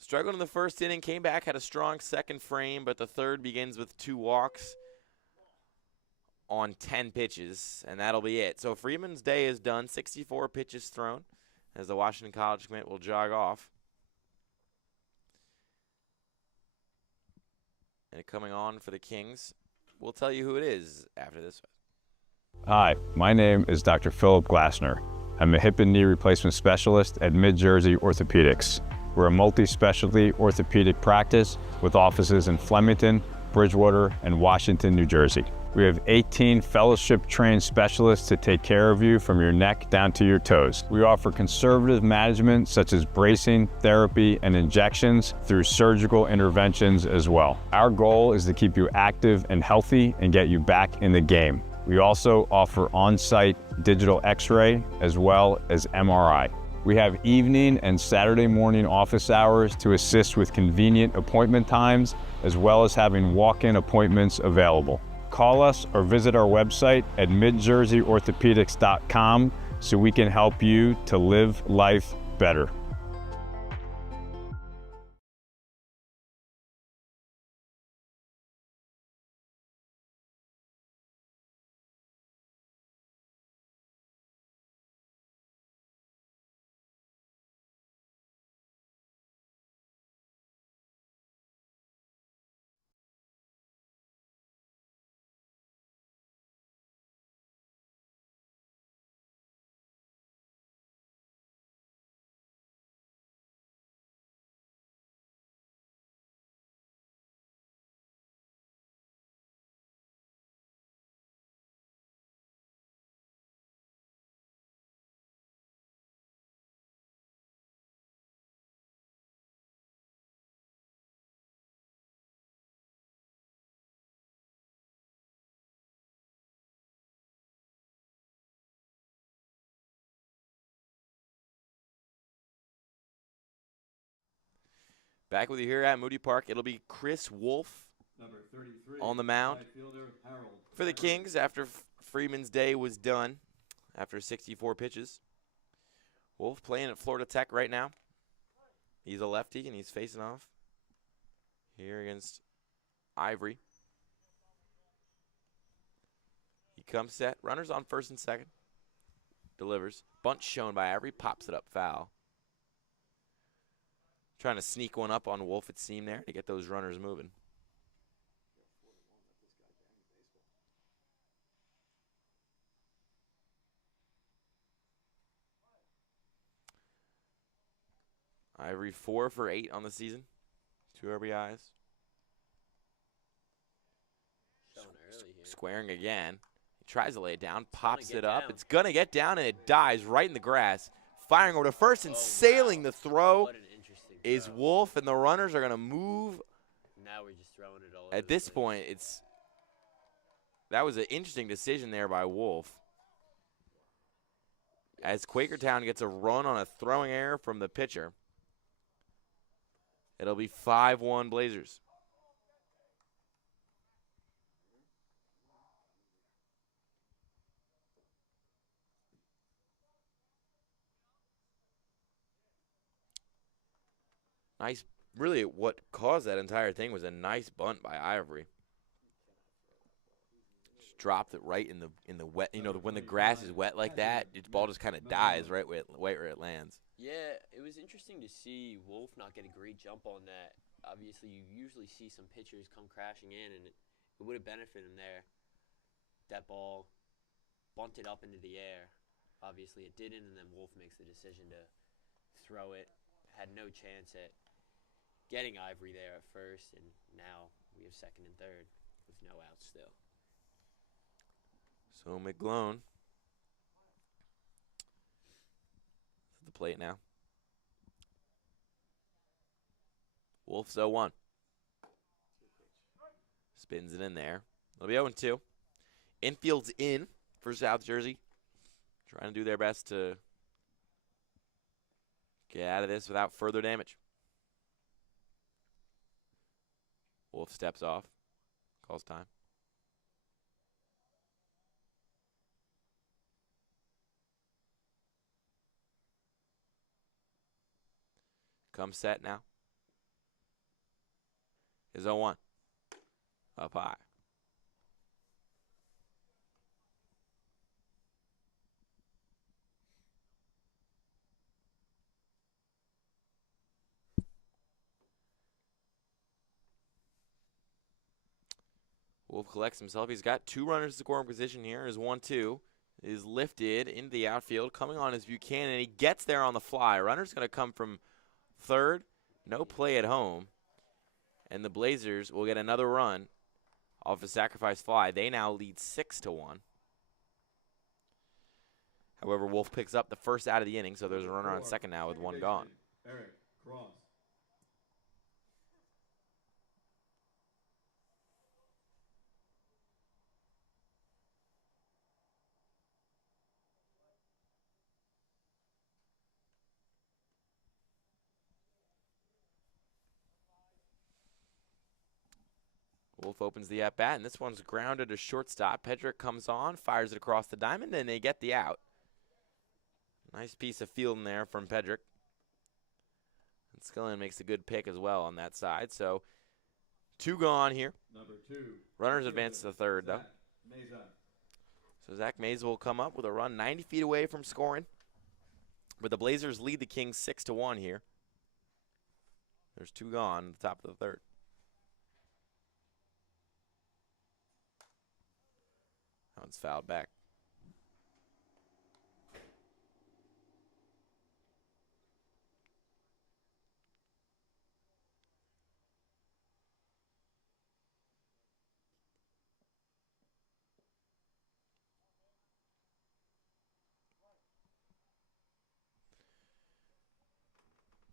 Struggled in the first inning, came back, had a strong second frame, but the third begins with 2 walks on 10 pitches, and that'll be it. So Freeman's day is done, 64 pitches thrown, as the Washington College commit will jog off. And coming on for the Kings, we'll tell you who it is after this. Hi, my name is Dr. Philip Glassner. I'm a hip and knee replacement specialist at Mid-Jersey Orthopedics. We're a multi-specialty orthopedic practice with offices in Flemington, Bridgewater, and Washington, New Jersey. We have 18 fellowship-trained specialists to take care of you from your neck down to your toes. We offer conservative management such as bracing, therapy, and injections through surgical interventions as well. Our goal is to keep you active and healthy and get you back in the game. We also offer on-site digital x-ray as well as MRI. We have evening and Saturday morning office hours to assist with convenient appointment times, as well as having walk-in appointments available. Call us or visit our website at midjerseyorthopedics.com so we can help you to live life better. Back with you here at Moody Park. It'll be Chris Wolf Number 33. on the mound Right fielder Harold. for the Tucker. Kings after Freeman's day was done after 64 pitches. Wolf playing at Florida Tech right now. He's a lefty, and he's facing off here against Ivory. He comes set. Runners on first and second. Delivers. Bunt shown by Ivory. Pops it up foul. Trying to sneak one up on Wolf, it seemed there, to get those runners moving. Ivory 4 for 8 on the season. 2 RBIs. Showing early here. Squaring again. He tries to lay it down, pops get it up. down. It's going to get down, and it dies right in the grass. Firing over to first and Oh, sailing wow. the throw What an interesting is throw. Wolf, and the runners are going to move. Now we're just throwing it all over At the this place. point, that was an interesting decision there by Wolf. As Quakertown gets a run on a throwing error from the pitcher. It'll be 5-1 Blazers. Nice. Really, what caused that entire thing was a nice bunt by Ivory. Just dropped it right in the wet. You know, when the grass is wet like that, its ball just kind of dies right where it lands. Yeah, it was interesting to see Wolf not get a great jump on that. Obviously, you usually see some pitchers come crashing in, and it would have benefited him there. That ball bunted up into the air. Obviously, it didn't, and then Wolf makes the decision to throw it. Had no chance at getting Ivory there at first, and now we have second and third with no outs still. So McGlone at the plate now. Wolf's 0-1. Spins it in there. It'll be 0-2. Infield's in for South Jersey. Trying to do their best to get out of this without further damage. Wolf steps off. Calls time. Comes set now. Is 0-1. Up high. Wolf collects himself. He's got 2 runners to score in position here. His 1-2 is lifted into the outfield. Coming on is Buchanan. He gets there on the fly. Runner's going to come from third. No play at home. And the Blazers will get another run off a sacrifice fly. They now lead 6-1. However, Wolf picks up the first out of the inning, so there's a runner on second now with 1 gone. Eric Cross. Wolf opens the at-bat, and this one's grounded to shortstop. Pedrick comes on, fires it across the diamond, and they get the out. Nice piece of fielding there from Pedrick. And Skillen makes a good pick as well on that side. So 2 gone here. Number 2. Runners advance to the third, though. Meza. So Zach Mays will come up with a run 90 feet away from scoring. But the Blazers lead the Kings 6-1 here. There's 2 gone at the top of the third. That one's fouled back.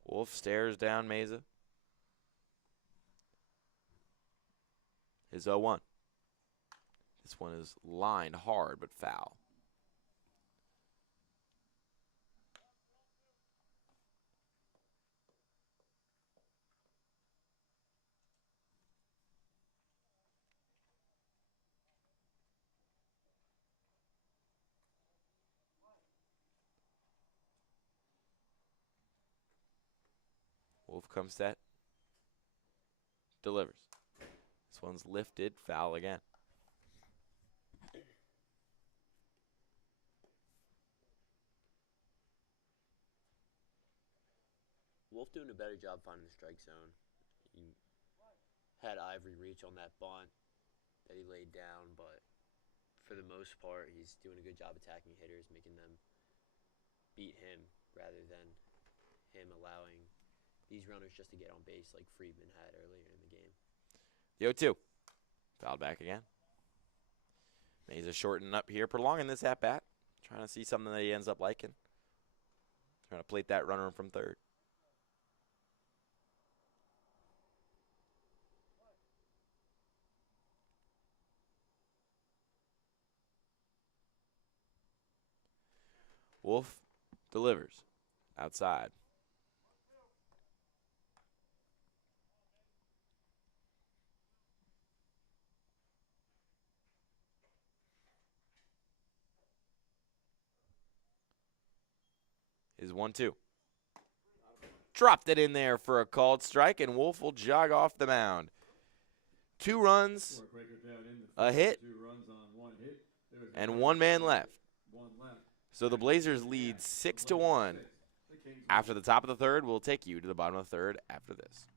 Wolf stares down Meza. His 0-1. This one is lined hard but foul. Wolf comes set. Delivers. This one's lifted. Foul again. Wolf doing a better job finding the strike zone. He had Ivory reach on that bunt that he laid down, but for the most part, he's doing a good job attacking hitters, making them beat him rather than him allowing these runners just to get on base like Friedman had earlier in the game. The 0-2. Fouled back again. Mays is shortening up here, prolonging this at-bat. Trying to see something that he ends up liking. Trying to plate that runner from third. Wolf delivers. Outside. Is 1-2. Dropped it in there for a called strike, and Wolf will jog off the mound. 2 runs, For Quakertown in the a hit, 2 runs on 1 hit. There's and 1 man left. 1 left. So the Blazers lead 6-1. The Kings After the top of the third, we'll take you to the bottom of the third after this.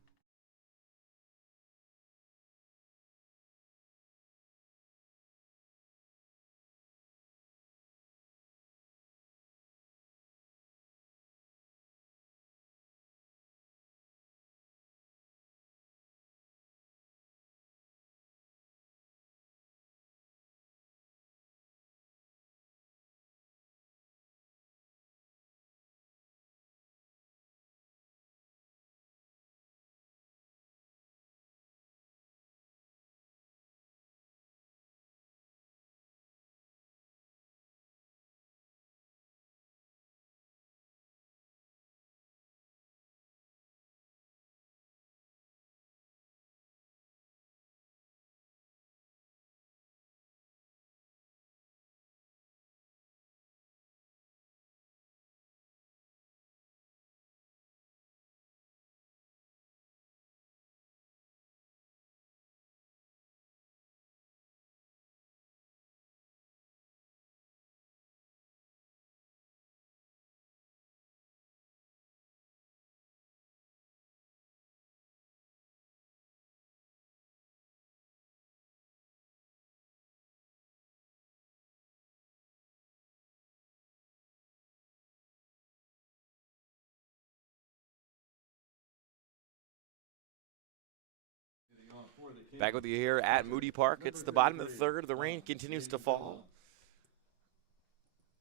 for the Kings. Back with you here at Moody Park. It's the bottom of the third. The rain continues to fall.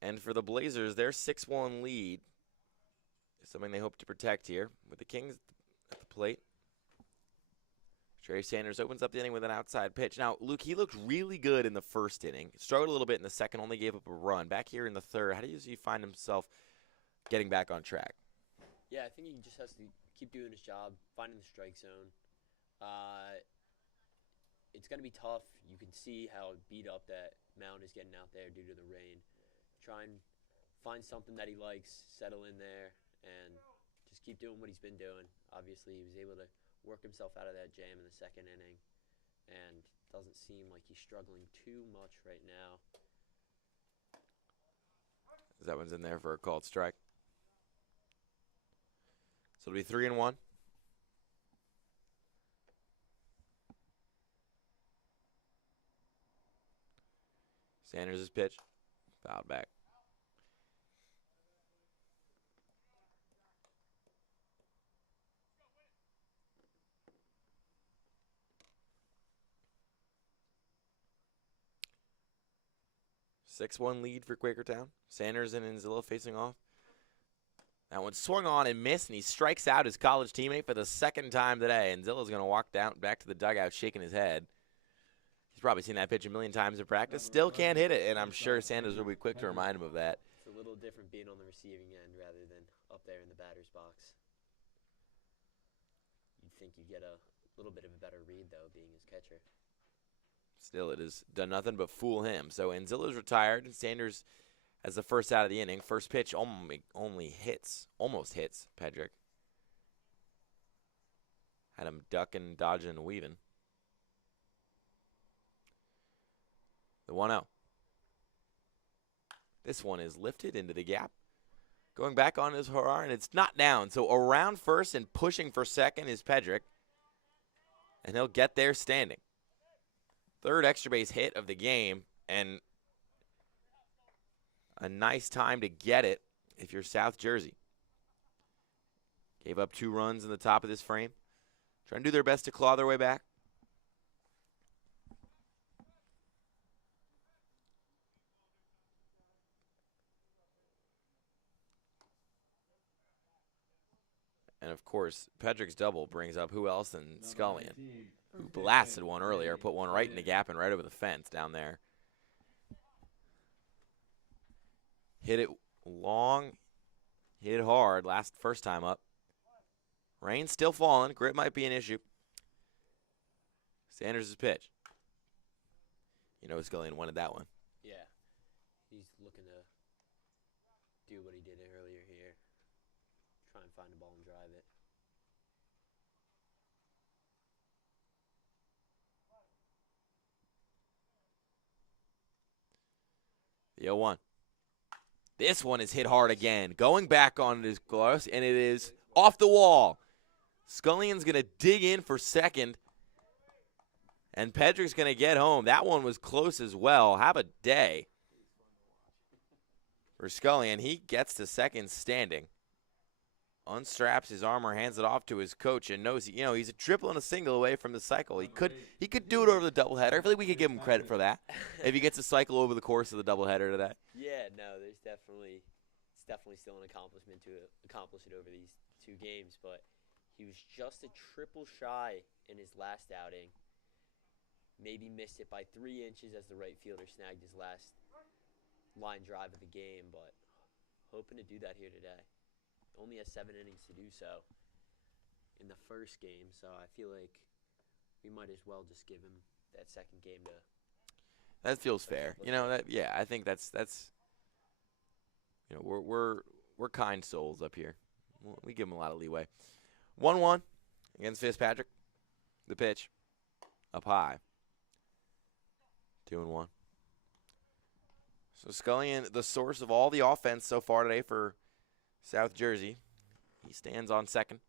And for the Blazers, their 6-1 lead is something they hope to protect here. With the Kings at the plate, Trey Sanders opens up the inning with an outside pitch. Now, Luke, he looked really good in the first inning. Struggled a little bit in the second, only gave up a run. Back here in the third, how do you find himself getting back on track? Yeah, I think he just has to keep doing his job, finding the strike zone. It's going to be tough. You can see how beat up that mound is getting out there due to the rain. Try and find something that he likes, settle in there, and just keep doing what he's been doing. Obviously, he was able to work himself out of that jam in the second inning, and doesn't seem like he's struggling too much right now. That one's in there for a called strike. So it'll be 3-1. Sanders' pitch. Fouled back. Six-one lead for Quakertown. Sanders and Enzilla facing off. That one swung on and missed, and he strikes out his college teammate for the second time today. Enzilla's going to walk down back to the dugout shaking his head. He's probably seen that pitch a million times in practice. Still can't hit it, and I'm sure Sanders will be quick to remind him of that. It's a little different being on the receiving end rather than up there in the batter's box. You'd think you'd get a little bit of a better read, though, being his catcher. Still, it has done nothing but fool him. So Enzilla's retired, and Sanders has the first out of the inning. First pitch almost hits Pedrick. Had him ducking, dodging, and weaving. The 1-0. This one is lifted into the gap. Going back on his Harar, and it's not down. So around first and pushing for second is Pedrick. And he'll get there standing. Third extra base hit of the game, and a nice time to get it if you're South Jersey. Gave up 2 runs in the top of this frame. Trying to do their best to claw their way back. And, of course, Pedrick's double brings up who else than Scullion, who blasted one earlier, put one right in the gap and right over the fence down there. Hit it long, hit it hard first time up. Rain's still falling. Grip might be an issue. Sanders' pitch. You know Scullion wanted that one. Yeah. He's looking to do what he did earlier here. Try and find the ball and drive it. The 0-1. This one is hit hard again. Going back on his gloves, and it is off the wall. Scullion's going to dig in for second, and Pedrick's going to get home. That one was close as well. Have a day for Scullion. He gets to second standing. Unstraps his armor, hands it off to his coach, and knows he's a triple and a single away from the cycle. He could do it over the doubleheader. I feel like we could give him credit for that if he gets a cycle over the course of the doubleheader today. Yeah, no, it's definitely still an accomplishment to accomplish it over these 2 games, but he was just a triple shy in his last outing. Maybe missed it by 3 inches as the right fielder snagged his last line drive of the game, but hoping to do that here today. Only has 7 innings to do so in the first game, so I feel like we might as well just give him that second game to. That feels fair. I think that's we're kind souls up here. We give him a lot of leeway. 1-1 against Fitzpatrick. The pitch up high. 2-1. So Scullion, the source of all the offense so far today for South Jersey. He stands on second.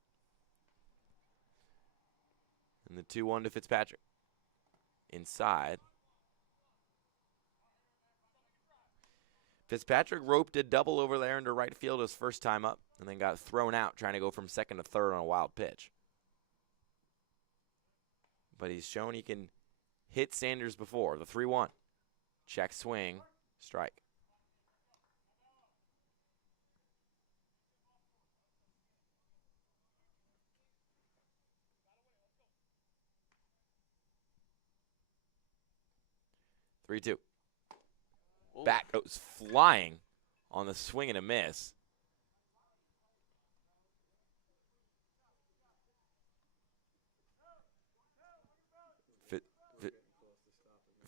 And the 2-1 to Fitzpatrick. Inside. Fitzpatrick roped a double over there into right field his first time up, and then got thrown out trying to go from second to third on a wild pitch. But he's shown he can hit Sanders before. The 3-1. Check swing. Strike. Oh. 3-2. Back goes flying on the swing and a miss.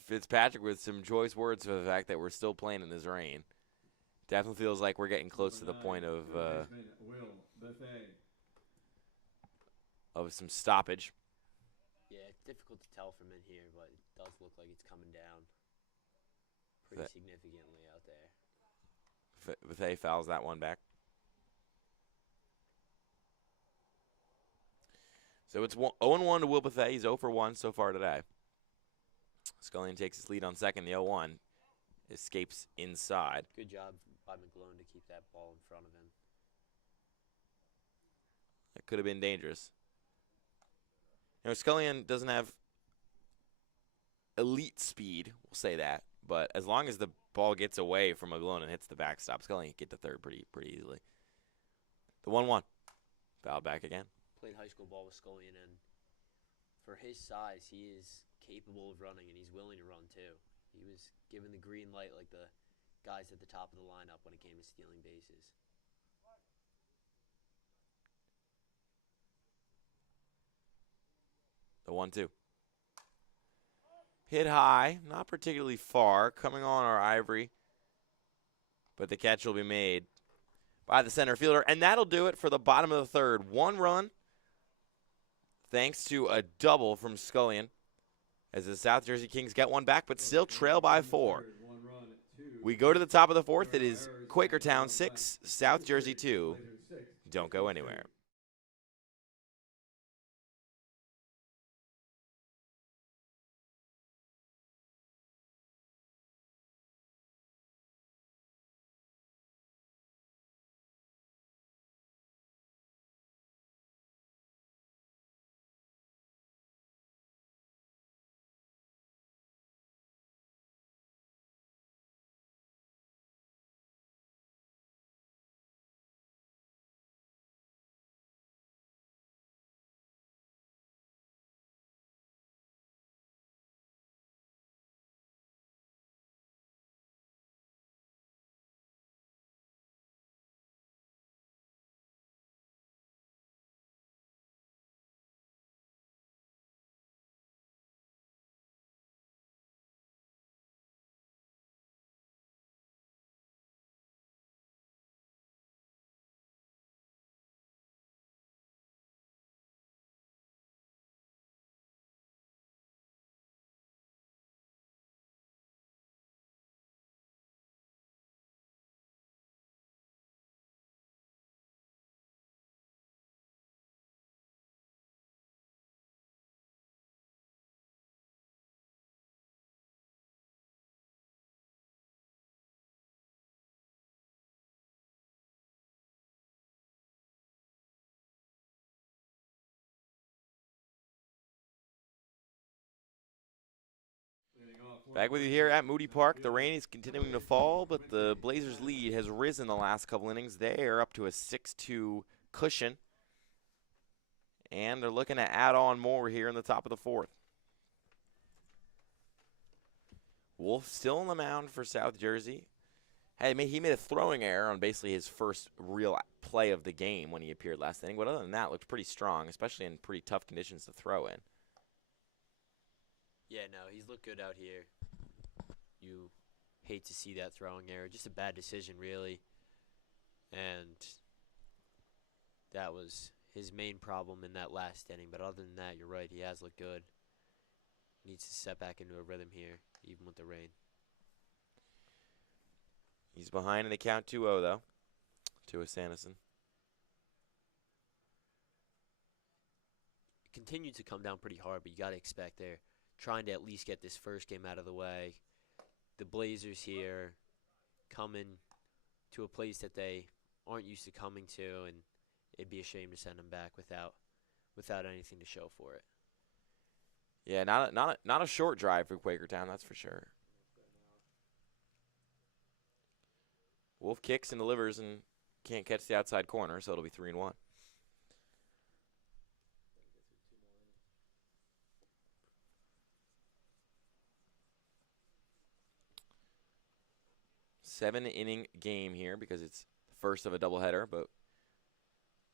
Fitzpatrick with some choice words for the fact that we're still playing in this rain. Definitely feels like we're getting close to the point of some stoppage. Yeah, it's difficult to tell from in here, but it does look like it's coming down pretty significantly out there. Bethea fouls that one back. So it's 0-1 to Will Bethea. He's 0 for 1 so far today. Scullion takes his lead on second. The 0-1 escapes inside. Good job by McGlone to keep that ball in front of him. It could have been dangerous. Scullion doesn't have elite speed, we'll say that. But as long as the ball gets away from McGlone and hits the backstop, Scullion can get to third pretty easily. The 1-1. Fouled back again. Played high school ball with Scullion, and for his size, he is capable of running, and he's willing to run too. He was given the green light like the guys at the top of the lineup when it came to stealing bases. The 1-2. Hit high, not particularly far, coming on our ivory. But the catch will be made by the center fielder, and that'll do it for the bottom of the third. 1 run, thanks to a double from Scullion, as the South Jersey Kings get one back, but still trail by 4. We go to the top of the 4th. It is Quakertown 6, South Jersey 2. Don't go anywhere. Back with you here at Moody Park. The rain is continuing to fall, but the Blazers' lead has risen the last couple innings. They are up to a 6-2 cushion, and they're looking to add on more here in the top of the 4th. Wolf still on the mound for South Jersey. Hey, he made a throwing error on basically his first real play of the game when he appeared last inning, but other than that, looked pretty strong, especially in pretty tough conditions to throw in. Yeah, no, he's looked good out here. You hate to see that throwing error. Just a bad decision, really. And that was his main problem in that last inning. But other than that, you're right, he has looked good. Needs to step back into a rhythm here, even with the rain. He's behind in the count 2-0, though, to a Sanderson. It continued to come down pretty hard, but you got to expect they're trying to at least get this first game out of the way. The Blazers here coming to a place that they aren't used to coming to, and it'd be a shame to send them back without anything to show for it. Yeah, not a short drive for Quakertown, that's for sure. Wolf kicks and delivers and can't catch the outside corner, so it'll be 3-1. Seven-inning game here because it's the first of a doubleheader, but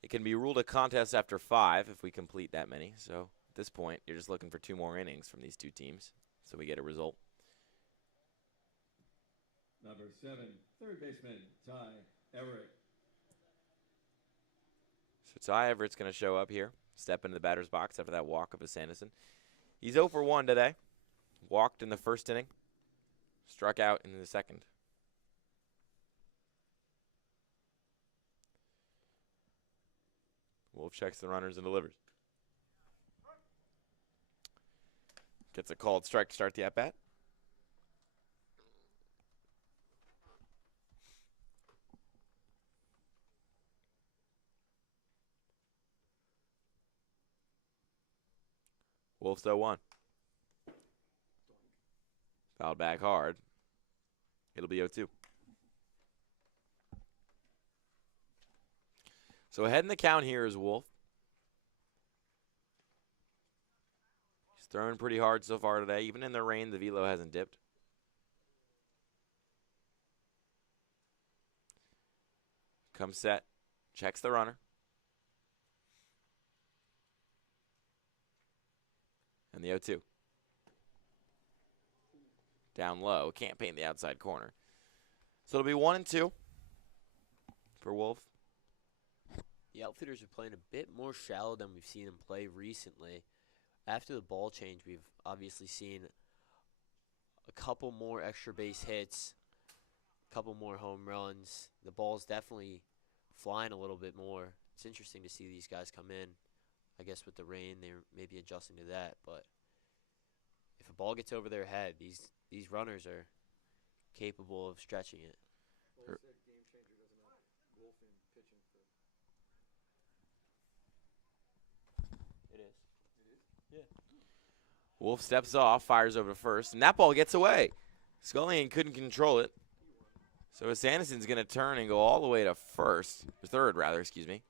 it can be ruled a contest after 5 if we complete that many. So at this point, you're just looking for 2 more innings from these two teams so we get a result. Number 7, third baseman, Ty Everett. So Ty Everett's going to show up here, step into the batter's box after that walk of a Sanderson. He's 0 for 1 today. Walked in the first inning, struck out in the second. Wolf checks the runners and delivers. Gets a called strike to start the at-bat. Wolf's 0-1. Fouled back hard. It'll be 0-2. So ahead in the count here is Wolf. He's throwing pretty hard so far today. Even in the rain, the velo hasn't dipped. Comes set. Checks the runner. And the 0-2. Down low. Can't paint the outside corner. So it'll be 1-2 for Wolf. the Outfitters are playing a bit more shallow than we've seen them play recently. After the ball change, we've obviously seen a couple more extra base hits, a couple more home runs. The ball's definitely flying a little bit more. It's interesting to see these guys come in. I guess with the rain, they're maybe adjusting to that. But if a ball gets over their head, these runners are capable of stretching it. It is. Wolf steps off, fires over to first, and that ball gets away. Scullion couldn't control it. So Sanderson's going to turn and go all the way to first, or third rather, excuse me.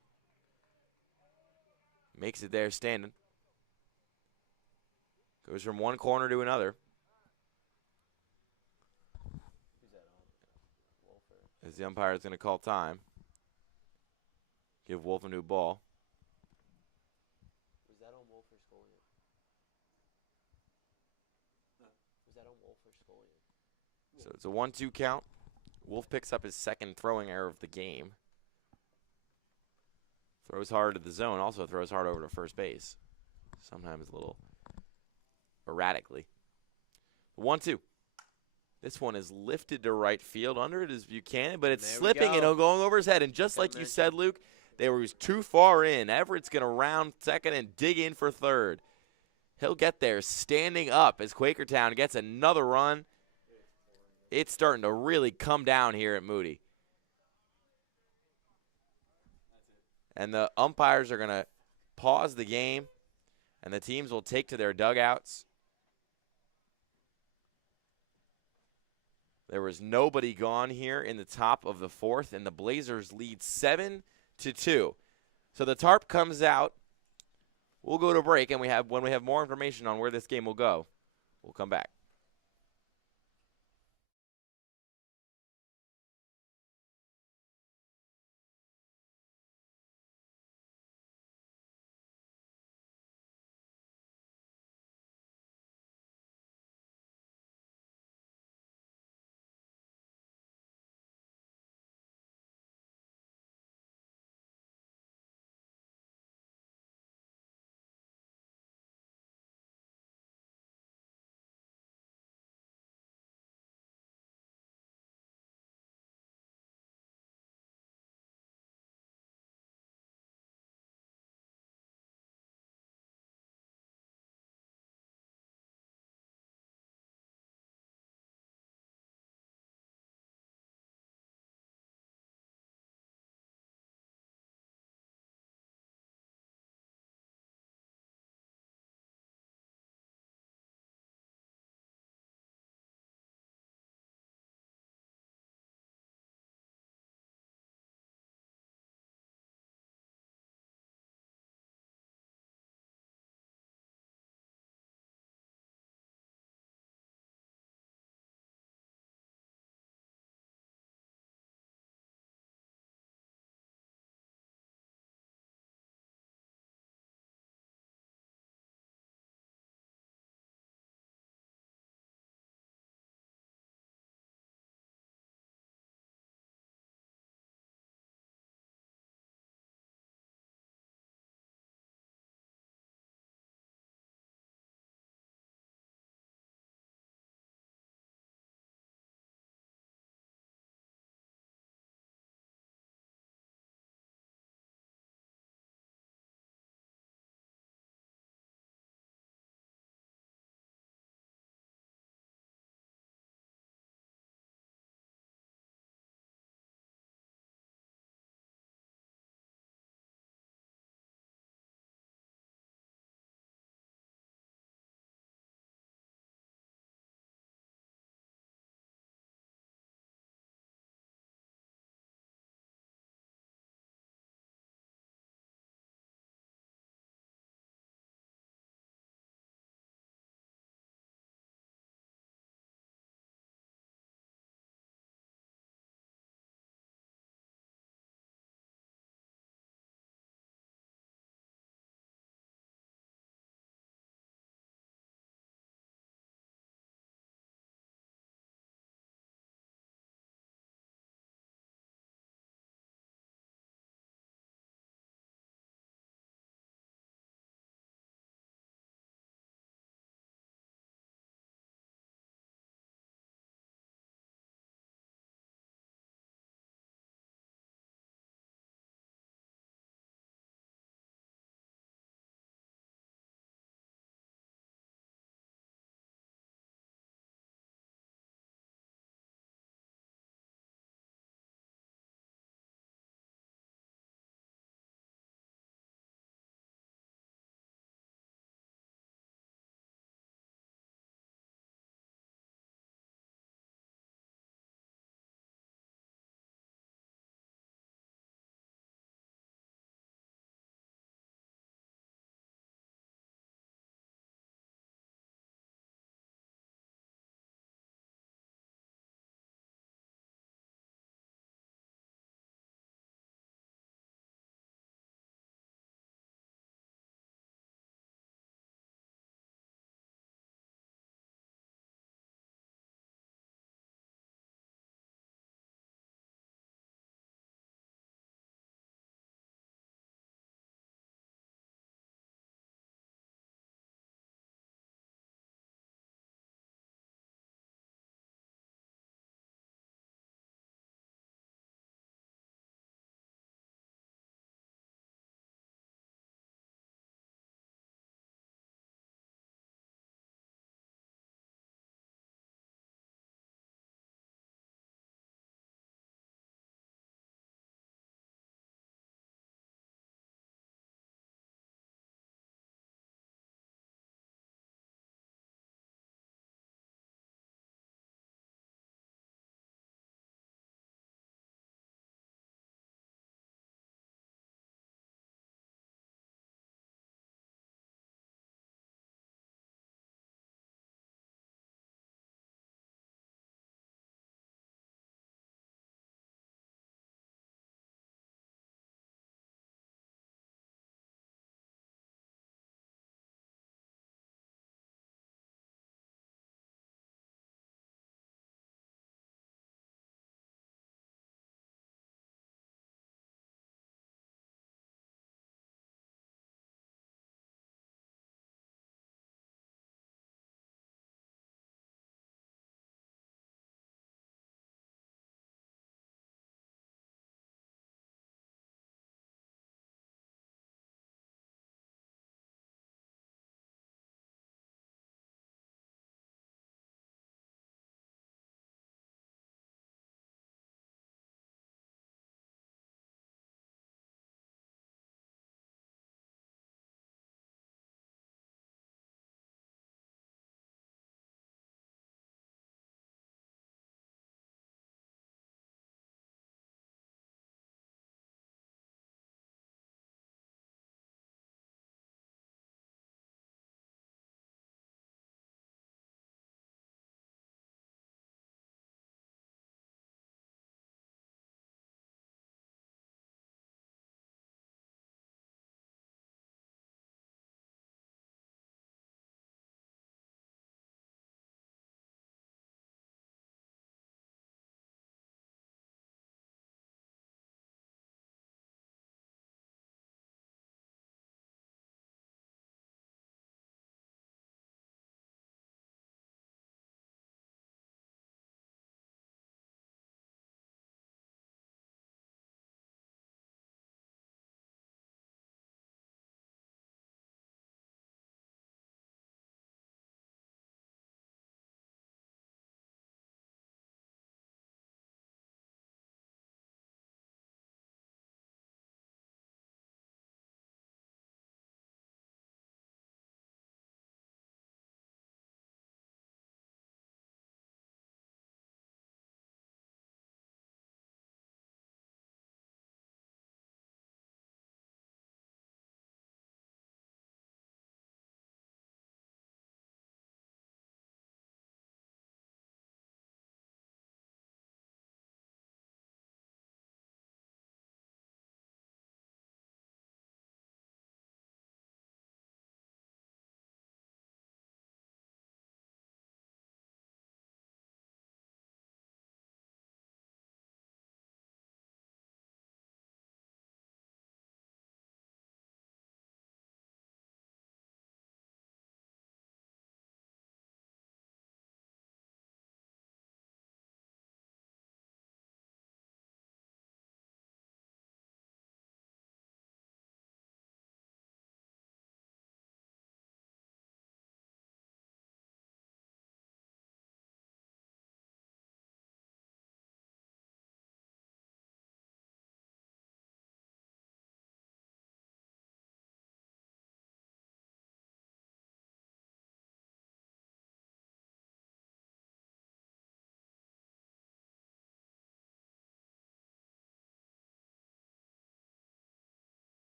Makes it there standing. Goes from one corner to another. As the umpire is going to call time. Give Wolf a new ball. Was that on Wolf or Scullion? Was that on Wolf or Scullion? So it's a 1-2 count. Wolf picks up his second throwing error of the game. Throws hard to the zone, also throws hard over to first base. Sometimes a little erratically. 1-2. This one is lifted to right field. Under it is Buchanan, but it's slipping and going over his head. And just like you said, Luke, they were too far in. Everett's going to round second and dig in for third. He'll get there standing up as Quakertown gets another run. It's starting to really come down here at Moody. And the umpires are going to pause the game, and the teams will take to their dugouts. There was nobody gone here in the top of the fourth, and the Blazers lead 7-2. So the tarp comes out. We'll go to break, and when we have more information on where this game will go, we'll come back.